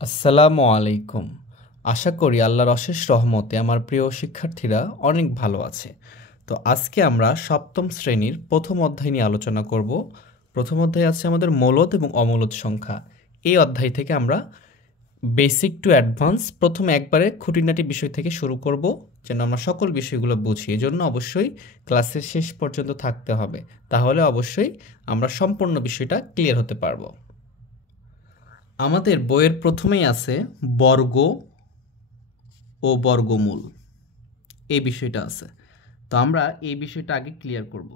আসসালামু আলাইকুম। আশা করি আল্লাহর অশেষ রহমতে আমার প্রিয় শিক্ষার্থীরা অনেক ভালো আছে। তো আজকে আমরা সপ্তম শ্রেণীর প্রথম অধ্যায় নিয়ে আলোচনা করব। প্রথম অধ্যায় আছে আমাদের মূলদ এবং অমূলদ সংখ্যা। এই অধ্যায় থেকে আমরা বেসিক টু অ্যাডভান্স প্রথম একবারে খুঁটিনাটি বিষয় থেকে শুরু করব, যেন আমরা সকল বিষয়গুলো বুঝি। এজন্য অবশ্যই ক্লাসের শেষ পর্যন্ত থাকতে হবে, তাহলে অবশ্যই আমরা সম্পূর্ণ বিষয়টা ক্লিয়ার হতে পারবো। আমাদের বইয়ের প্রথমেই আছে বর্গ ও বর্গমূল, এই বিষয়টা আছে। তো আমরা এই বিষয়টা আগে ক্লিয়ার করব।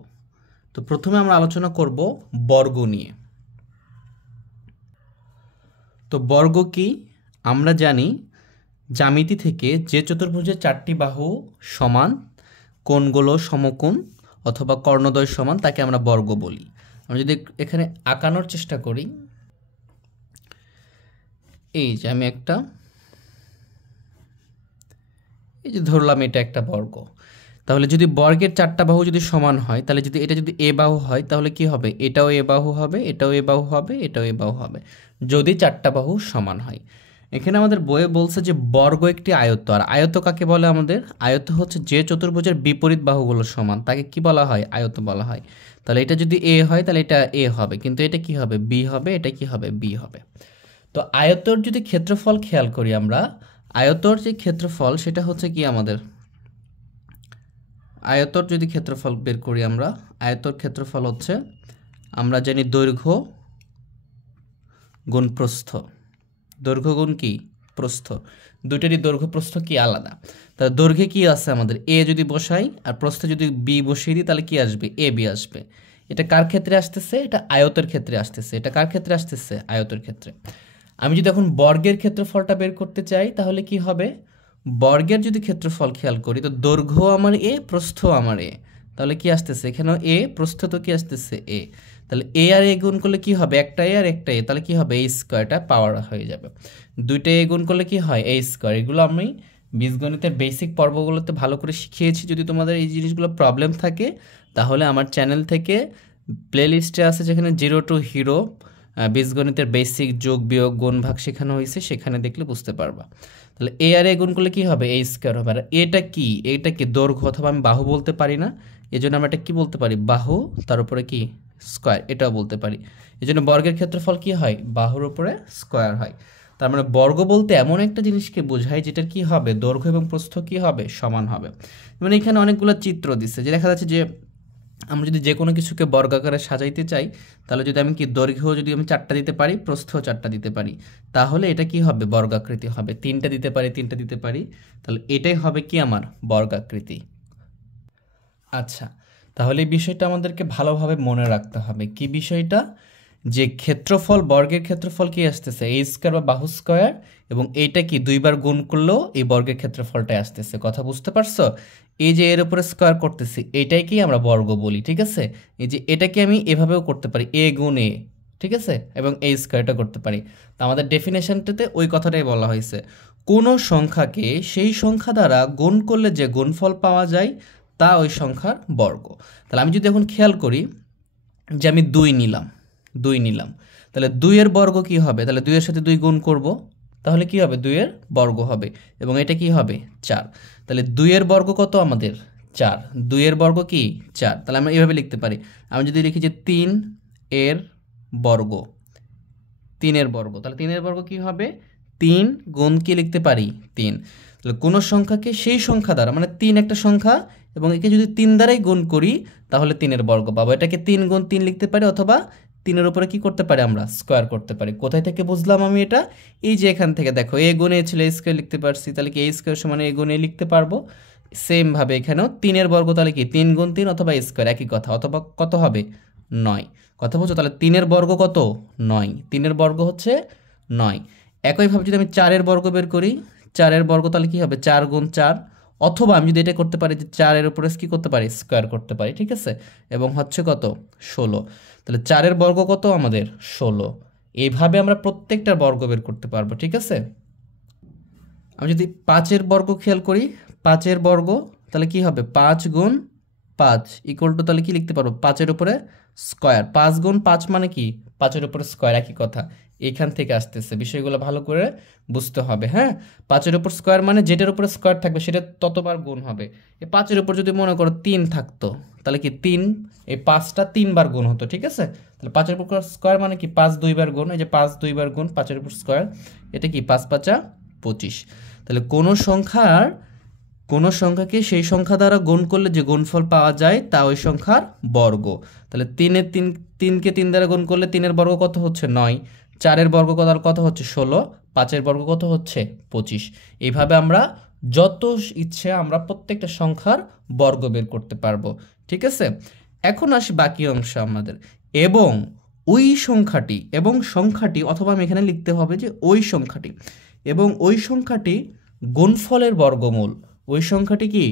তো প্রথমে আমরা আলোচনা করব বর্গ নিয়ে। তো বর্গ কি? আমরা জানি জ্যামিতি থেকে যে চতুর্ভুজের চারটি বাহু সমান, কোণগুলো সমকোণ অথবা কর্ণদ্বয় সমান, তাকে আমরা বর্গ বলি। আমরা যদি এখানে আঁকানোর চেষ্টা করি, এই যে আমি এই যে ধরলাম এটা একটা বর্গ। তাহলে যদি বর্গের চারটা বাহু যদি সমান হয়, তাহলে যদি এটা যদি এ বাহু হয়, তাহলে কি হবে? এটাও এ বাহু হবে, এটাও এ বাহু হবে, এটাও এ বাহু হবে, যদি চারটা বাহু সমান হয়। এখানে আমাদের বইয়ে বলছে যে বর্গ একটি আয়ত। আর আয়ত কাকে বলে? আমাদের আয়ত হচ্ছে যে চতুর্ভুজের বিপরীত বাহুগুলো সমান, তাকে কি বলা হয়? আয়ত বলা হয়। তাহলে এটা যদি এ হয়, তাহলে এটা এ হবে, কিন্তু এটা কি হবে? বি হবে, এটা কি হবে? বি হবে। তো আয়তর যদি ক্ষেত্রফল খেয়াল করি আমরা, আয়তর যে ক্ষেত্রফল সেটা হচ্ছে কি আমাদের, আয়তর যদি ক্ষেত্রফল বের করি আমরা, আয়তর ক্ষেত্রফল হচ্ছে, আমরা জানি দৈর্ঘ্য গুণ প্রস্থ। দৈর্ঘ্য গুণ কি? প্রস্থ। দুইটারই দৈর্ঘ্য প্রস্থ কি আলাদা। তাহলে দৈর্ঘ্যে কি আছে আমাদের? এ যদি বসাই আর প্রস্থে যদি বি বসিয়ে দিই, তাহলে কি আসবে? এ বি আসবে। এটা কার ক্ষেত্রে আসতেছে? এটা আয়তের ক্ষেত্রে আসতেছে। এটা কার ক্ষেত্রে আসতেছে? আয়তের ক্ষেত্রে। আমি যদি এখন বর্গের ক্ষেত্রফলটা বের করতে চাই, তাহলে কি হবে? বর্গের যদি ক্ষেত্রফল খেয়াল করি, তো দৈর্ঘ্য আমার এ, প্রস্থ আমার এ, তাহলে কি আসতেছে? এখানেও এ, প্রস্থ তো কি আসতেছে? এ। তাহলে এ আর এ গুণ করলে কি হবে? একটা এ আর একটা এ, তাহলে কি হবে? এ স্কোয়ারটা পাওয়ার হয়ে যাবে। দুইটা এ গুণ করলে কি হয়? এ স্কোয়ার। এগুলো আমি বীজগণিতের বেসিক পর্বগুলোতে ভালো করে শিখিয়েছি। যদি তোমাদের এই জিনিসগুলো প্রবলেম থাকে, তাহলে আমার চ্যানেল থেকে প্লেলিস্টে আছে, যেখানে জিরো টু হিরো বীজগণিতের বেসিক যোগ বিয়োগ গুণ ভাগ শেখানো হয়েছে, সেখানে দেখলে বুঝতে পারবা। তাহলে এ আর এ গুণ করলে কি হবে? এ স্কোয়ার হবে। আর এটা কি? এটা কি? দৈর্ঘ্য, অথবা আমি বাহু বলতে পারি না, এই জন্য আমরা এটা কি বলতে পারি? বাহু, তার উপরে কি? স্কোয়ার, এটাও বলতে পারি। এই জন্য বর্গের ক্ষেত্রফল কি হয়? বাহুর উপরে স্কোয়ার হয়। তার মানে বর্গ বলতে এমন একটা জিনিসকে বোঝায় যেটার কি হবে? দৈর্ঘ্য এবং প্রস্থ কি হবে? সমান হবে। মানে এখানে অনেকগুলো চিত্র দিচ্ছে, যে দেখা যাচ্ছে যে আমরা যদি যে কোনো কিছুকে বর্গাকারে সাজাইতে চাই, তাহলে যদি আমি কি দৈর্ঘ্য যদি আমি চারটা দিতে পারি, প্রস্থ চারটা দিতে পারি, তাহলে এটা কি হবে? বর্গাকৃতি হবে। তিনটা দিতে পারি, তিনটা দিতে পারি, তাহলে এটাই হবে কি আমার? বর্গাকৃতি। আচ্ছা, তাহলে এই বিষয়টা আমাদেরকে ভালোভাবে মনে রাখতে হবে। কি বিষয়টা? যে ক্ষেত্রফল, বর্গের ক্ষেত্রফল কি আসতেছে? এ স্কোয়ার বা বাহু স্কোয়ার, এবং এইটা কি দুইবার গুণ করলেও এই বর্গের ক্ষেত্রফলটাই আসতেছে। কথা বুঝতে পারছো? এই যে এর উপরে স্কোয়ার করতেছি, এইটাই কি আমরা বর্গ বলি, ঠিক আছে? এই যে এটাকে আমি এভাবেও করতে পারি, এ গুণ এ, ঠিক আছে, এবং এই স্কোয়ারটা করতে পারি। তো আমাদের ডেফিনেশনটাতে ওই কথাটাই বলা হয়েছে, কোনো সংখ্যাকে সেই সংখ্যা দ্বারা গুণ করলে যে গুণফল পাওয়া যায়, তা ওই সংখ্যার বর্গ। তাহলে আমি যদি এখন খেয়াল করি যে আমি 2 নিলাম, তাহলে 2-এর বর্গ কি হবে? তাহলে 2-এর সাথে 2 গুণ করব, তাহলে কি হবে? 2-এর বর্গ হবে, এবং এটা কি হবে? 4। তাহলে 2-এর বর্গ কত আমাদের? 4। 2-এর বর্গ কি? 4। তাহলে আমরা এভাবে লিখতে পারি। আমি যদি লিখি যে 3-এর বর্গ, 3-এর বর্গ, তাহলে 3-এর বর্গ কি হবে? 3 গুণ কি লিখতে পারি? 3। তাহলে কোনো সংখ্যাকে সেই সংখ্যা দ্বারা, মানে 3 একটা সংখ্যা, এবং একে যদি 3 দ্বারাই গুণ করি, তাহলে 3-এর বর্গ পাবো। এটাকে 3 গুণ 3 লিখতে পারি, অথবা 3-এর উপরে কি করতে পারি? আমরা স্কোয়ার করতে পারি। কোথায় থেকে বুঝলাম আমি এটা? এই যে এখান থেকে দেখো, এ গুণ এ ছিল, এ স্কোয়ার লিখতে পারছি, তাহলে কি এ স্কোয়ার সমান এ গুণ এ লিখতে পারবো। সেম ভাবে এখানেও 3-এর বর্গ, তাহলে কি 3 গুণ 3 অথবা স্কোয়ার, একই কথা, অথবা কত হবে? 9। কথা বলছো? তাহলে 3-এর বর্গ কত? 9। 3-এর বর্গ হচ্ছে 9। একইভাবে যদি আমি 4-এর বর্গ বের করি, 4-এর বর্গ তাহলে কি হবে? 4 গুণ 4, অথবা আমি যদি এটা করতে পারি যে 4-এর উপরে কি করতে পারি? স্কোয়ার করতে পারি, ঠিক আছে, এবং হচ্ছে কত? 16। তাহলে 4-এর বর্গ কত আমাদের? 16। এইভাবে আমরা প্রত্যেকটার বর্গ বের করতে পারবো, ঠিক আছে। আমি যদি 5-এর বর্গ খেয়াল করি, 5-এর বর্গ তাহলে কি হবে? 5 গুণ 5 ইকুয়াল টু, তাহলে কি লিখতে পারবো? 5-এর উপরে স্কোয়ার। 5 গুণ 5 মানে কি? 5-এর উপরে স্কোয়ার, একই কথা। এখান থেকে আসতেছে, বিষয়গুলো ভালো করে বুঝতে হবে। হ্যাঁ, 5-এর উপর স্কোয়ার মানে যেটার উপরে স্কোয়ার থাকবে সেটা ততবার গুণ হবে। এই 5-এর উপর যদি মনে করো 3 থাকতো তাহলে কি 3, এই 5টা 3বার গুণ হতো। ঠিক আছে, তাহলে 5-এর উপর স্কোয়ার মানে কি 5 2বার গুণ, এই যে 5 2বার গুণ 5-এর উপর স্কোয়ার, এটা কি 5 5 25। তাহলে কোনো সংখ্যাকে সেই সংখ্যা দ্বারা গুণ করলে যে গুণফল পাওয়া যায় তা ওই সংখ্যার বর্গ। তাহলে 3কে 3 দ্বারা গুণ করলে 3-এর বর্গ কত হচ্ছে 9, 4-এর বর্গ কত হচ্ছে 16, 5-এর বর্গ কত হচ্ছে 25। এইভাবে আমরা যত ইচ্ছে আমরা প্রত্যেকটা সংখ্যার বর্গ বের করতে পারবো। ঠিক আছে, এখন আসি বাকি অংশ আমাদের। এবং ওই সংখ্যাটি অথবা আমি এখানে লিখতে হবে যে ওই সংখ্যাটি এবং ওই সংখ্যাটি গুণফলের বর্গমূল। ওই সংখ্যাটি কি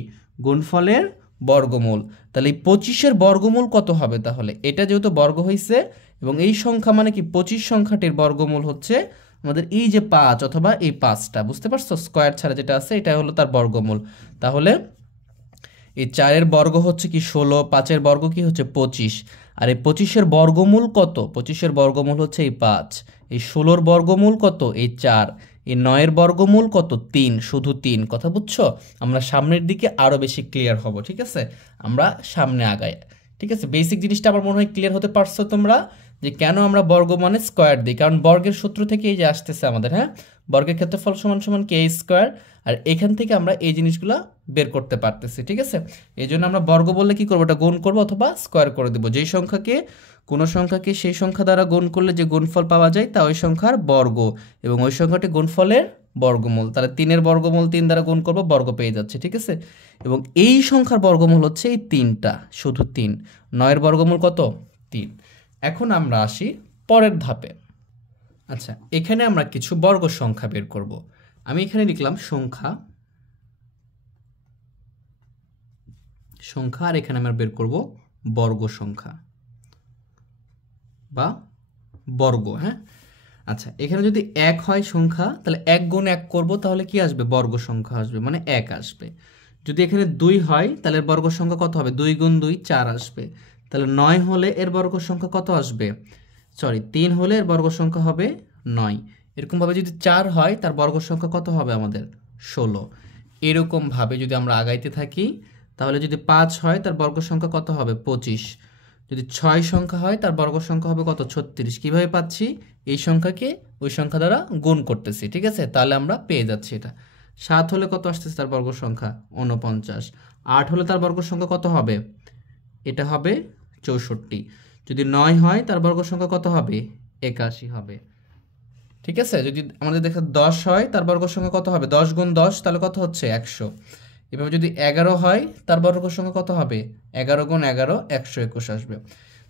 গুণফলের বর্গমূল। তাহলে এই 25-এর বর্গমূল কত হবে? তাহলে এটা যেহেতু বর্গ হয়েছে এবং এই সংখ্যা মানে কি 25 সংখ্যাটির বর্গমূল হচ্ছে আমাদের এই যে 5 অথবা এই 5টা, বুঝতে পারছো? স্কোয়ার ছাড়া যেটা আছে এটা হলো তার বর্গমূল। তাহলে এই 4-এর বর্গ হচ্ছে কি 16, 5-এর বর্গ কি হচ্ছে 25, আর এই 25-এর বর্গমূল কত? 25-এর বর্গমূল হচ্ছে এই 5, এই 16-র বর্গমূল কত? এই 4, এই 9-এর বর্গমূল কত? 3, শুধু 3। কথা বুঝছো? আমরা সামনের দিকে আরো বেশি ক্লিয়ার হব। ঠিক আছে, আমরা সামনে আগাই। ঠিক আছে, বেসিক জিনিসটা আমার মনে হয় ক্লিয়ার হতে পারছো তোমরা, যে কেন আমরা বর্গ মানে স্কোয়ার দিই। কারণ বর্গের সূত্র থেকে এই যে আসতেছে আমাদের, হ্যাঁ, বর্গের ক্ষেত্রফল সমান সমান কে স্কোয়ার, আর এখান থেকে আমরা এই জিনিসগুলো বের করতে পারতেছি। ঠিক আছে, এই জন্য আমরা বর্গ বললে কি করবো? এটা গুণ করবো অথবা স্কোয়ার করে দেবো। যেই সংখ্যাকে কোনো সংখ্যাকে সেই সংখ্যা দ্বারা গুণ করলে যে গুণফল পাওয়া যায় তা ওই সংখ্যার বর্গ এবং ওই সংখ্যাটি গুণফলের বর্গমূল। তাহলে 3-এর বর্গমূল 3 দ্বারা গুণ করবো, বর্গ পেয়ে যাচ্ছে। ঠিক আছে, এবং এই সংখ্যার বর্গমূল হচ্ছে এই 3টা, শুধু 3। 9-এর বর্গমূল কত? 3। এখন আমরা আসি পরের ধাপে। আচ্ছা, এখানে আমরা কিছু বর্গ সংখ্যা বের করব। আমি এখানে লিখলাম সংখ্যা, আর এখানে আমরা বের করব বর্গ সংখ্যা বা বর্গ। হ্যাঁ, আচ্ছা, এখানে যদি 1 হয় সংখ্যা তাহলে 1 গুণ 1 করব, তাহলে কি আসবে? বর্গ সংখ্যা আসবে, মানে 1 আসবে। যদি এখানে 2 হয় তাহলে এর বর্গ সংখ্যা কত হবে? 2 গুণ 2 4 আসবে। তাহলে 9 হলে এর বর্গ সংখ্যা কত আসবে? 3 হলে এর বর্গ সংখ্যা হবে 9। এরকমভাবে যদি 4 হয় তার বর্গ সংখ্যা কত হবে আমাদের? 16। এরকমভাবে যদি আমরা আগাইতে থাকি তাহলে যদি 5 হয় তার বর্গ সংখ্যা কত হবে? 25। যদি 6 সংখ্যা হয় তার বর্গ সংখ্যা হবে কত? 36। কিভাবে পাচ্ছি? এই সংখ্যাকে ওই সংখ্যা দ্বারা গুণ করতেছি। ঠিক আছে, তাহলে আমরা পেয়ে যাচ্ছি এটা। 7 হলে কত আসতেছে তার বর্গ সংখ্যা? 49। 8 হলে তার বর্গ সংখ্যা কত হবে? এটা হবে 64। যদি 9 হয় তার বর্গ সংখ্যা কত হবে? 81 হবে। ঠিক আছে, যদি আমাদের দেখে 10 হয় তার বর্গ সংখ্যা কত হবে? 10 গুণ 10 তাহলে কত হচ্ছে? 100। এভাবে যদি 11 হয় তার বর্গ সংখ্যা কত হবে? 11 গুণ 11 121 আসবে।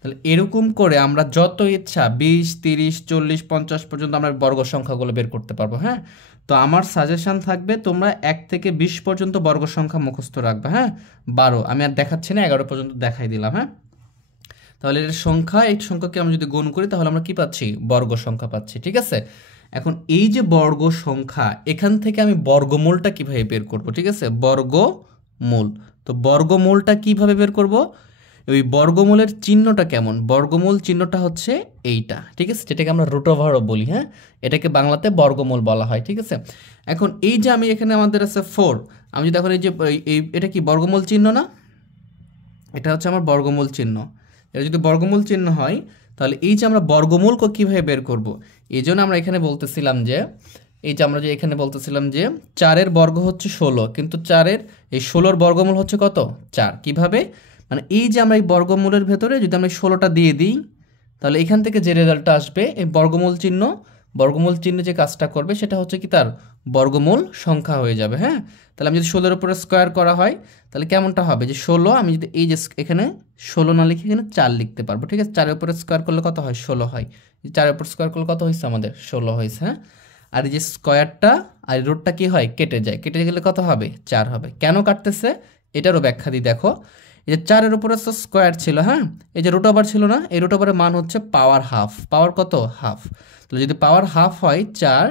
তাহলে এরকম করে আমরা যত ইচ্ছা 20 30 40 50 পর্যন্ত আমরা বর্গ সংখ্যাগুলো বের করতে পারবো। হ্যাঁ, তো আমার সাজেশন থাকবে তোমরা 1 থেকে 20 পর্যন্ত বর্গ সংখ্যা মুখস্থ রাখবে। হ্যাঁ, 12 আমি আর দেখাচ্ছি না, 11 পর্যন্ত দেখাই দিলাম। হ্যাঁ, তাহলে এর সংখ্যা, এই সংখ্যাকে আমরা যদি গুণ করি তাহলে আমরা কি পাচ্ছি? বর্গ সংখ্যা পাচ্ছি। ঠিক আছে, এখন এই যে বর্গ সংখ্যা, এখান থেকে আমি বর্গমূলটা কিভাবে বের করব? ঠিক আছে, বর্গমূল। তো বর্গমূলটা কিভাবে বের করব? ওই বর্গমূলের চিহ্নটা কেমন? বর্গমূল চিহ্নটা হচ্ছে এইটা। ঠিক আছে, যেটাকে আমরা রুট ওভারও বলি। হ্যাঁ, এটাকে বাংলাতে বর্গমূল বলা হয়। ঠিক আছে, এখন এই যে আমি এখানে আমাদের আছে 4, আমি যদি এখন এই যে এটা কি বর্গমূল চিহ্ন না? এটা হচ্ছে আমার বর্গমূল চিহ্ন। এটা যদি বর্গমূল চিহ্ন হয় তাহলে এই যে আমরা বর্গমূল কীভাবে বের করব? এই জন্য আমরা এখানে বলতেছিলাম যে এখানে বলতেছিলাম যে 4-এর বর্গ হচ্ছে 16, কিন্তু 4-এর এই 16-র বর্গমূল হচ্ছে কত? 4। কিভাবে? মানে এই যে আমরা এই বর্গমূলের ভেতরে যদি আমরা 16টা দিয়ে দিই তাহলে এখান থেকে যে রেজাল্টটা আসবে, এই বর্গমূল চিহ্ন যে কাজটা করবে সেটা হচ্ছে কি তার বর্গমূল সংখ্যা হয়ে যাবে। হ্যাঁ, তাহলে আমি যদি 16-এর উপরে স্কোয়ার করা হয় তাহলে কেমনটা হবে? যে 16, আমি যদি এই যে এখানে 16 না লিখে এখানে 4 লিখতে পারবো। ঠিক আছে, 4-এর উপরে স্কোয়ার করলে কত হয়? 16 হয়। 4-এর উপর স্কোয়ার করলে কত হয়েছে আমাদের? 16 হয়েছে। হ্যাঁ, আর এই যে স্কোয়ারটা আর রুটটা কি হয়? কেটে যায়। কেটে গেলে কত হবে? 4 হবে। কেন কাটতেছে এটারও ব্যাখ্যা দিই। দেখো, এই যে 4-এর উপরে স্কোয়ার ছিল, হ্যাঁ, এই যে রুট ওভার ছিল না, এই রুট ওভারের মান হচ্ছে পাওয়ার হাফ। পাওয়ার কত? হাফ। তাহলে যদি পাওয়ার হাফ হয় 4,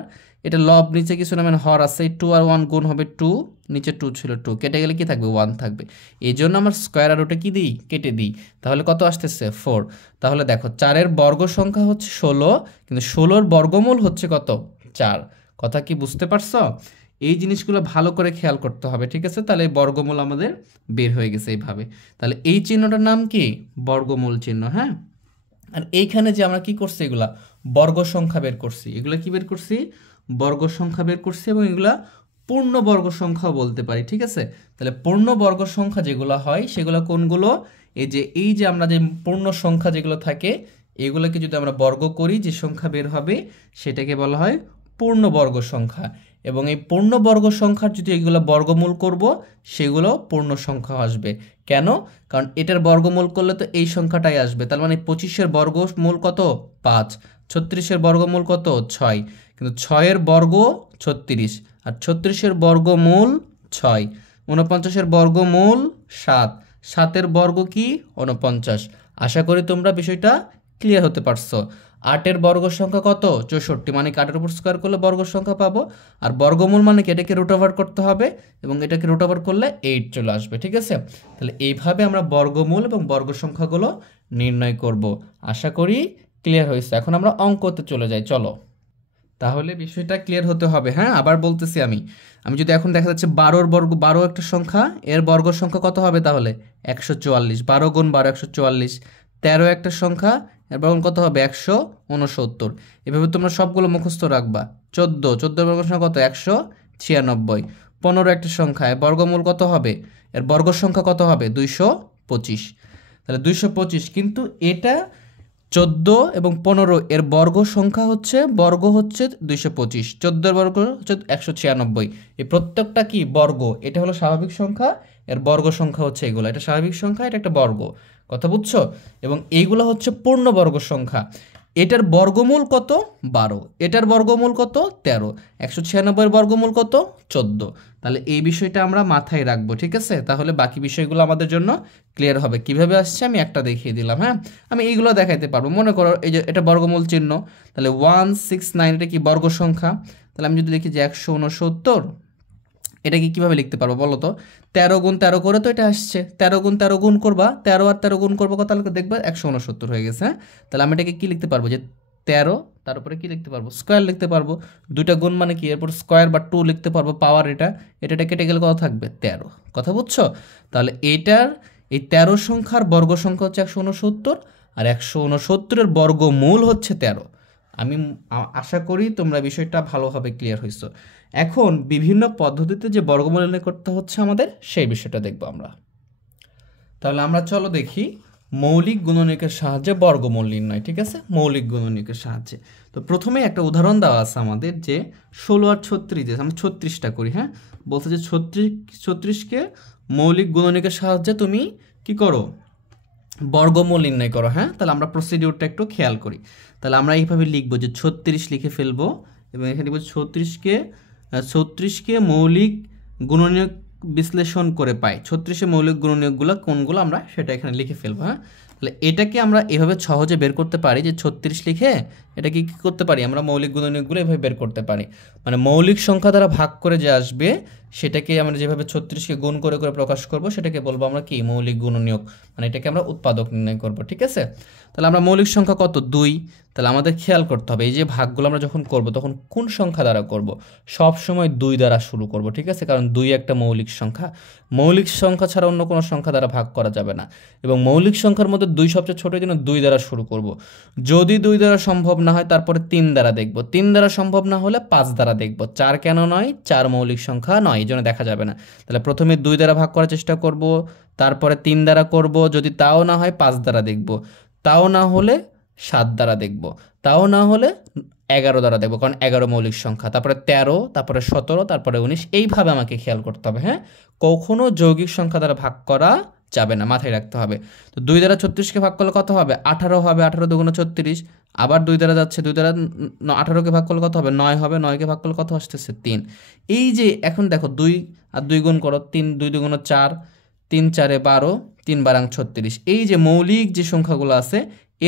এটা লব নিচে কিছু না, মানে হর আছে, 2 আর 1 গুণ হবে 2, নিচে 2 ছিল 2 কেটে গেলে কি থাকবে 1 থাকবে। এই জন্য আমার স্কোয়ার আর রুটে কি দিই কেটে দিই, তাহলে কত আসতেছে 4। তাহলে দেখো 4-এর বর্গ সংখ্যা হচ্ছে 16, কিন্তু 16-র বর্গমূল হচ্ছে কত 4। কথা কি বুঝতে পারছো? এই জিনিসগুলো ভালো করে খেয়াল করতে হবে, ঠিক আছে? তাহলে এই বর্গমূল আমাদের বের হয়ে গেছে এইভাবে। তাহলে এই চিহ্নটার নাম কি বর্গমূল চিহ্ন, হ্যাঁ। আর এইখানে যে আমরা কি করছি এগুলা বর্গ সংখ্যা বের করছি, এগুলা কি বের করছি বর্গ সংখ্যা বের করছি, এবং এগুলা পূর্ণ বর্গ সংখ্যাও বলতে পারি, ঠিক আছে? তাহলে পূর্ণ বর্গ সংখ্যা যেগুলো হয় সেগুলো কোনগুলো, এই যে আমরা যে পূর্ণ সংখ্যা যেগুলো থাকে এগুলোকে যদি আমরা বর্গ করি যে সংখ্যা বের হবে সেটাকে বলা হয় পূর্ণ বর্গ সংখ্যা। এবং এই পূর্ণ বর্গ সংখ্যার যদি এগুলো বর্গমূল করব সেগুলো পূর্ণ সংখ্যা আসবে। কেন? কারণ এটার বর্গমূল করলে তো এই সংখ্যাটাই আসবে। তার মানে 25-এর বর্গমূল কত 5, 36-এর বর্গমূল কত 6, কিন্তু 6-এর বর্গ 36, আর 36-এর বর্গমূল 6, 49-এর বর্গমূল 7, 7-এর বর্গ কি 49। আশা করি তোমরা বিষয়টা ক্লিয়ার হতে পারছো। 8-এর বর্গ সংখ্যা কত 64, মানে 8-এর উপর স্কোয়ার করলে বর্গ সংখ্যা পাবো, আর বর্গমূল মানে কি এটাকে রুট ওভার করতে হবে, এবং এটাকে রুট ওভার করলে 8 চলে আসবে, ঠিক আছে? তাহলে এইভাবে আমরা বর্গমূল এবং বর্গ সংখ্যাগুলো নির্ণয় করব। আশা করি ক্লিয়ার হয়েছে। এখন আমরা অঙ্কতে চলে যাই, চলো। তাহলে বিষয়টা ক্লিয়ার হতে হবে, হ্যাঁ। আবার বলতেছি আমি যদি এখন দেখা যাচ্ছে 12-র বর্গ, 12 একটা সংখ্যা, এর বর্গ সংখ্যা কত হবে তাহলে 144, 12 গুণ 12 144। 13 একটা সংখ্যা, এর বর্গ কত হবে 169। এভাবে তোমরা সবগুলো মুখস্থ রাখবা। 14-এর বর্গ সংখ্যা কত 196। 15 একটা সংখ্যা, এর বর্গমূল কত হবে, এর বর্গ সংখ্যা কত হবে 225। তাহলে 225, কিন্তু এটা 14 এবং 15 এর বর্গ সংখ্যা হচ্ছে 225, 14-এর বর্গ হচ্ছে 196। এই প্রত্যেকটা কি বর্গ, এটা হলো স্বাভাবিক সংখ্যা, এর বর্গ সংখ্যা হচ্ছে এগুলো, এটা স্বাভাবিক সংখ্যা, এটা একটা বর্গ, কথা বুঝছো? এবং এইগুলো হচ্ছে পূর্ণবর্গ সংখ্যা। এটার বর্গমূল কত 12, এটার বর্গমূল কত 13, 196-এর বর্গমূল কত 14। তাহলে এই বিষয়টা আমরা মাথায় রাখবো, ঠিক আছে? তাহলে বাকি বিষয়গুলো আমাদের জন্য ক্লিয়ার হবে। কিভাবে আসছে আমি একটা দেখিয়ে দিলাম, হ্যাঁ। আমি এইগুলো দেখাইতে পারবো। মনে করো এই যে এটা বর্গমূল চিহ্ন, তাহলে 169 এটা কি বর্গ সংখ্যা। তাহলে আমি যদি লিখি যে 169, এটাকে কিভাবে লিখতে পারবো বলো তো? 13 গুণ 13 করে তো এটা আসছে, 13 গুণ 13 গুণ করবা, 13 আর 13 গুণ করবো কত, তাহলে দেখবা 169 হয়ে গেছে, হ্যাঁ। তাহলে আমি এটাকে কি লিখতে পারবো যে 13, তার উপরে কি লিখতে পারবো স্কোয়ার লিখতে পারবো, দুইটা গুণ মানে কি, এরপর স্কোয়ার বা 2 লিখতে পারবো, পাওয়ার এটা কেটে গেলে কত থাকবে 13, কথা বুঝছো? তাহলে এইটার এই 13 সংখ্যার বর্গ সংখ্যা হচ্ছে 169, আর 169-এর বর্গমূল হচ্ছে 13। আমি আশা করি তোমরা বিষয়টা ভালোভাবে ক্লিয়ার হয়েছো। এখন বিভিন্ন পদ্ধতিতে যে বর্গমূল নির্ণয় করতে হচ্ছে আমাদের, সেই বিষয়টা দেখব আমরা। তাহলে আমরা চলো দেখি মৌলিক গুণনীয়কের সাহায্যে বর্গমূল নির্ণয়, ঠিক আছে? মৌলিক গুণনীয়কের সাহায্যে। তো প্রথমে একটা উদাহরণ দেওয়া আছে আমাদের যে 16 আর 36, আমরা 36টা করি, হ্যাঁ। বলছে যে 36কে মৌলিক গুণনীয়কের সাহায্যে তুমি কি করো বর্গমূল নির্ণয় করো, হ্যাঁ। তাহলে আমরা প্রসিডিউরটা একটু খেয়াল করি। তাহলে আমরা এইভাবে লিখবো যে 36 লিখে ফেলবো, এবং এখানে লিখবো 36কে মৌলিক গুণনীয়ক বিশ্লেষণ করে পাই। 36-এ মৌলিক গুণনীয়কগুলো কোনগুলো আমরা সেটা এখানে লিখে ফেলবো, হ্যাঁ। তাহলে এটাকে আমরা এভাবে সহজে বের করতে পারি যে 36 লিখে এটাকে কী করতে পারি, আমরা মৌলিক গুণনীয়কগুলো এভাবে বের করতে পারি। মানে মৌলিক সংখ্যা দ্বারা ভাগ করে যে আসবে সেটাকে আমরা যেভাবে 36কে গুণ করে করে প্রকাশ করব সেটাকে বলবো আমরা কি মৌলিক গুণনীয়ক, মানে এটাকে আমরা উৎপাদক নির্ণয় করব, ঠিক আছে? তাহলে আমরা মৌলিক সংখ্যা কত 2, তাহলে আমাদের খেয়াল করতে হবে এই যে ভাগগুলো আমরা যখন করব তখন কোন সংখ্যা দ্বারা করব, সব সময় 2 দ্বারা শুরু করব, ঠিক আছে? কারণ 2 একটা মৌলিক সংখ্যা, মৌলিক সংখ্যা ছাড়া অন্য কোনো সংখ্যা দ্বারা ভাগ করা যাবে না। এবং মৌলিক সংখ্যার মধ্যে 2 সবচেয়ে ছোট, জন্য 2 দ্বারা শুরু করব। যদি 2 দ্বারা সম্ভব না হয় তারপরে 3 দ্বারা দেখব, 3 দ্বারা সম্ভব না হলে 5 দ্বারা দেখব। 4 কেন নয়, 4 মৌলিক সংখ্যা নয়, এই জন্য দেখা যাবে না। তাহলে প্রথমে 2 দ্বারা ভাগ করার চেষ্টা করব, তারপরে 3 দ্বারা করব, যদি তাও না হয় 5 দ্বারা দেখব, তাও না হলে 7 দ্বারা দেখব, তাও না হলে 11 দ্বারা দেখব, কারণ 11 মৌলিক সংখ্যা, তারপরে 13, তারপরে 17, তারপরে 19, এইভাবে আমাকে খেয়াল করতে হবে, হ্যাঁ। কখনো যৌগিক সংখ্যা দ্বারা ভাগ করা যাবে না, মাথায় রাখতে হবে। তো 2 দ্বারা 36কে ভাগ করলে কত হবে 18 হবে, 18 দুগুণ 36, আবার 2 দ্বারা যাচ্ছে, 2 দ্বারা 18কে ভাগ করলে কত হবে 9 হবে, 9কে ভাগ করলে কত আসতেছে 3। এই যে এখন দেখো 2 আর 2 গুণ করো, 3 2 দুগুণ 4, 3 4 12, 3 বারাং 36, এই যে মৌলিক যে সংখ্যাগুলো আছে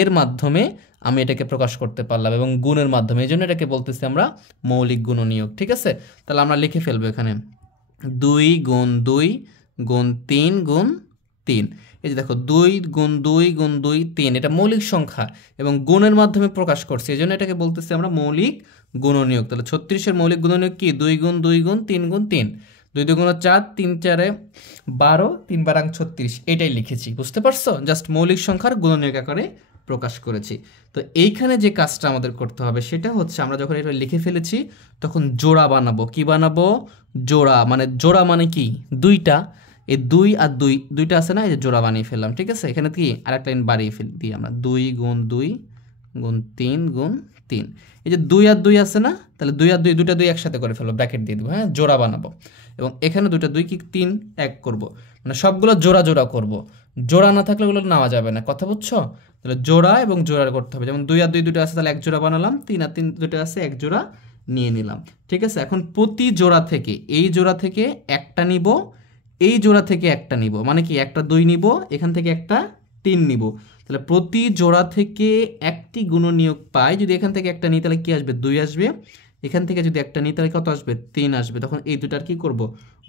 এর মাধ্যমে আমি এটাকে প্রকাশ করতে পারলাম, এবং গুণের মাধ্যমে, এই জন্য এটাকে বলতেছি আমরা মৌলিক গুণনীয়ক, ঠিক আছে? তাহলে আমরা লিখে ফেলবো এখানে 2 গুণ 2 গুণ 3 গুণ 3। এই যে দেখো 2 গুণ 2 গুণ 2 3, এটা মৌলিক সংখ্যা এবং গুণের মাধ্যমে প্রকাশ করছি, এই জন্য এটাকে বলতেছি আমরা মৌলিক গুণনীয়ক। তাহলে 36-এর মৌলিক গুণনীয়ক কি? 2 গুণ 2 গুণ 3 গুণ 3, 2 2 গুণ 4, 3 4 12, 3 12 36, এটাই লিখেছি। বুঝতে পারছো? জাস্ট মৌলিক সংখ্যার গুণনীয়ক আকারে প্রকাশ করেছি। তো এইখানে যে কাজটা আমাদের করতে হবে সেটা হচ্ছে, আমরা যখন এটা লিখে ফেলেছি তখন জোড়া বানাবো। কি বানাবো? জোড়া। মানে জোড়া মানে কি? দুইটা, এই 2 আর 2 দুইটা আছে না, এই যে জোড়া বানিয়ে ফেললাম। ঠিক আছে, এখানে কি আরেক লাইন বাড়িয়ে দিই আমরা, 2 গুণ 2 গুণ 3 গুণ 3। এই যে 2 আর 2 আছে না, তাহলে 2 আর 2 দুইটা 2 একসাথে করে ফেলবো, ব্র্যাকেট দিয়ে দেবো। হ্যাঁ, জোড়া বানাবো। এবং এখানে দুইটা 2 কি 3 এক করব, মানে সবগুলো জোড়া জোড়া করব। জোড়া না থাকলে ওগুলো নেওয়া যাবে না। কথা বুঝছো? তাহলে জোড়া এবং জোড়া করতে হবে। যেমন 2 আর 2 দুটো আছে, তাহলে এক জোড়া বানালাম। 3 আর 3 দুটো আছে, এক জোড়া নিয়ে নিলাম। ঠিক আছে, এখন প্রতি জোড়া থেকে, এই জোড়া থেকে একটা নিব, এই জোড়া থেকে একটা নিব, মানে কি একটা 2 নিব, এখান থেকে একটা 3 নিব। তাহলে প্রতি জোড়া থেকে একটি গুণনীয়ক পাই। যদি এখান থেকে একটা নিই তাহলে কি আসবে? 2 আসবে। এখান থেকে যদি একটা নিই তাহলে কত আসবে? 3 আসবে। তখন এই দুটার কি করব?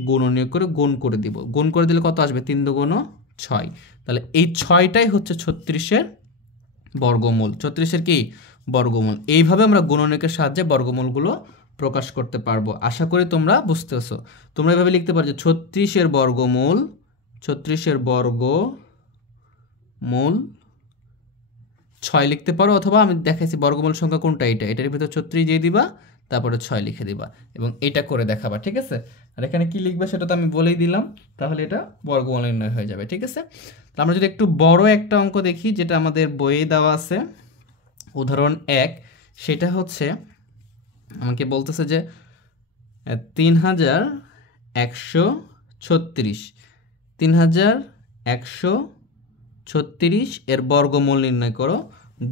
গুণনীয়ক করে গুণ করে দিব। গুণ করে দিলে কত আসবে? 3 2 6। তাহলে এই 6টাই হচ্ছে 36-এর বর্গমূল। 36-এর কি? বর্গমূল। এইভাবে আমরা গুণনীয়কের সাহায্যে বর্গমূলগুলো প্রকাশ করতে পারবো। আশা করি তোমরা বুঝতেছো। তোমরা এভাবে লিখতে পারো যে 36-এর বর্গমূল, 36-এর বর্গমূল 6 লিখতে পারো, অথবা আমি দেখাইছি বর্গমূল সংখ্যা কোনটা, এটার ভিতর 36 দিয়ে দিবা, তারপরে 6 লিখে দিবা এবং এটা করে দেখাবা। ঠিক আছে, আর এখানে কি লিখবে সেটা তো আমি বলেই দিলাম, তাহলে এটা বর্গমূল নির্ণয় হয়ে যাবে। ঠিক আছে, আমরা যদি একটু বড় একটা অঙ্ক দেখি যেটা আমাদের বইয়ে দেওয়া আছে, উদাহরণ 1, সেটা হচ্ছে আমাকে বলতেছে যে 3136, 3136 এর বর্গমূল নির্ণয় করো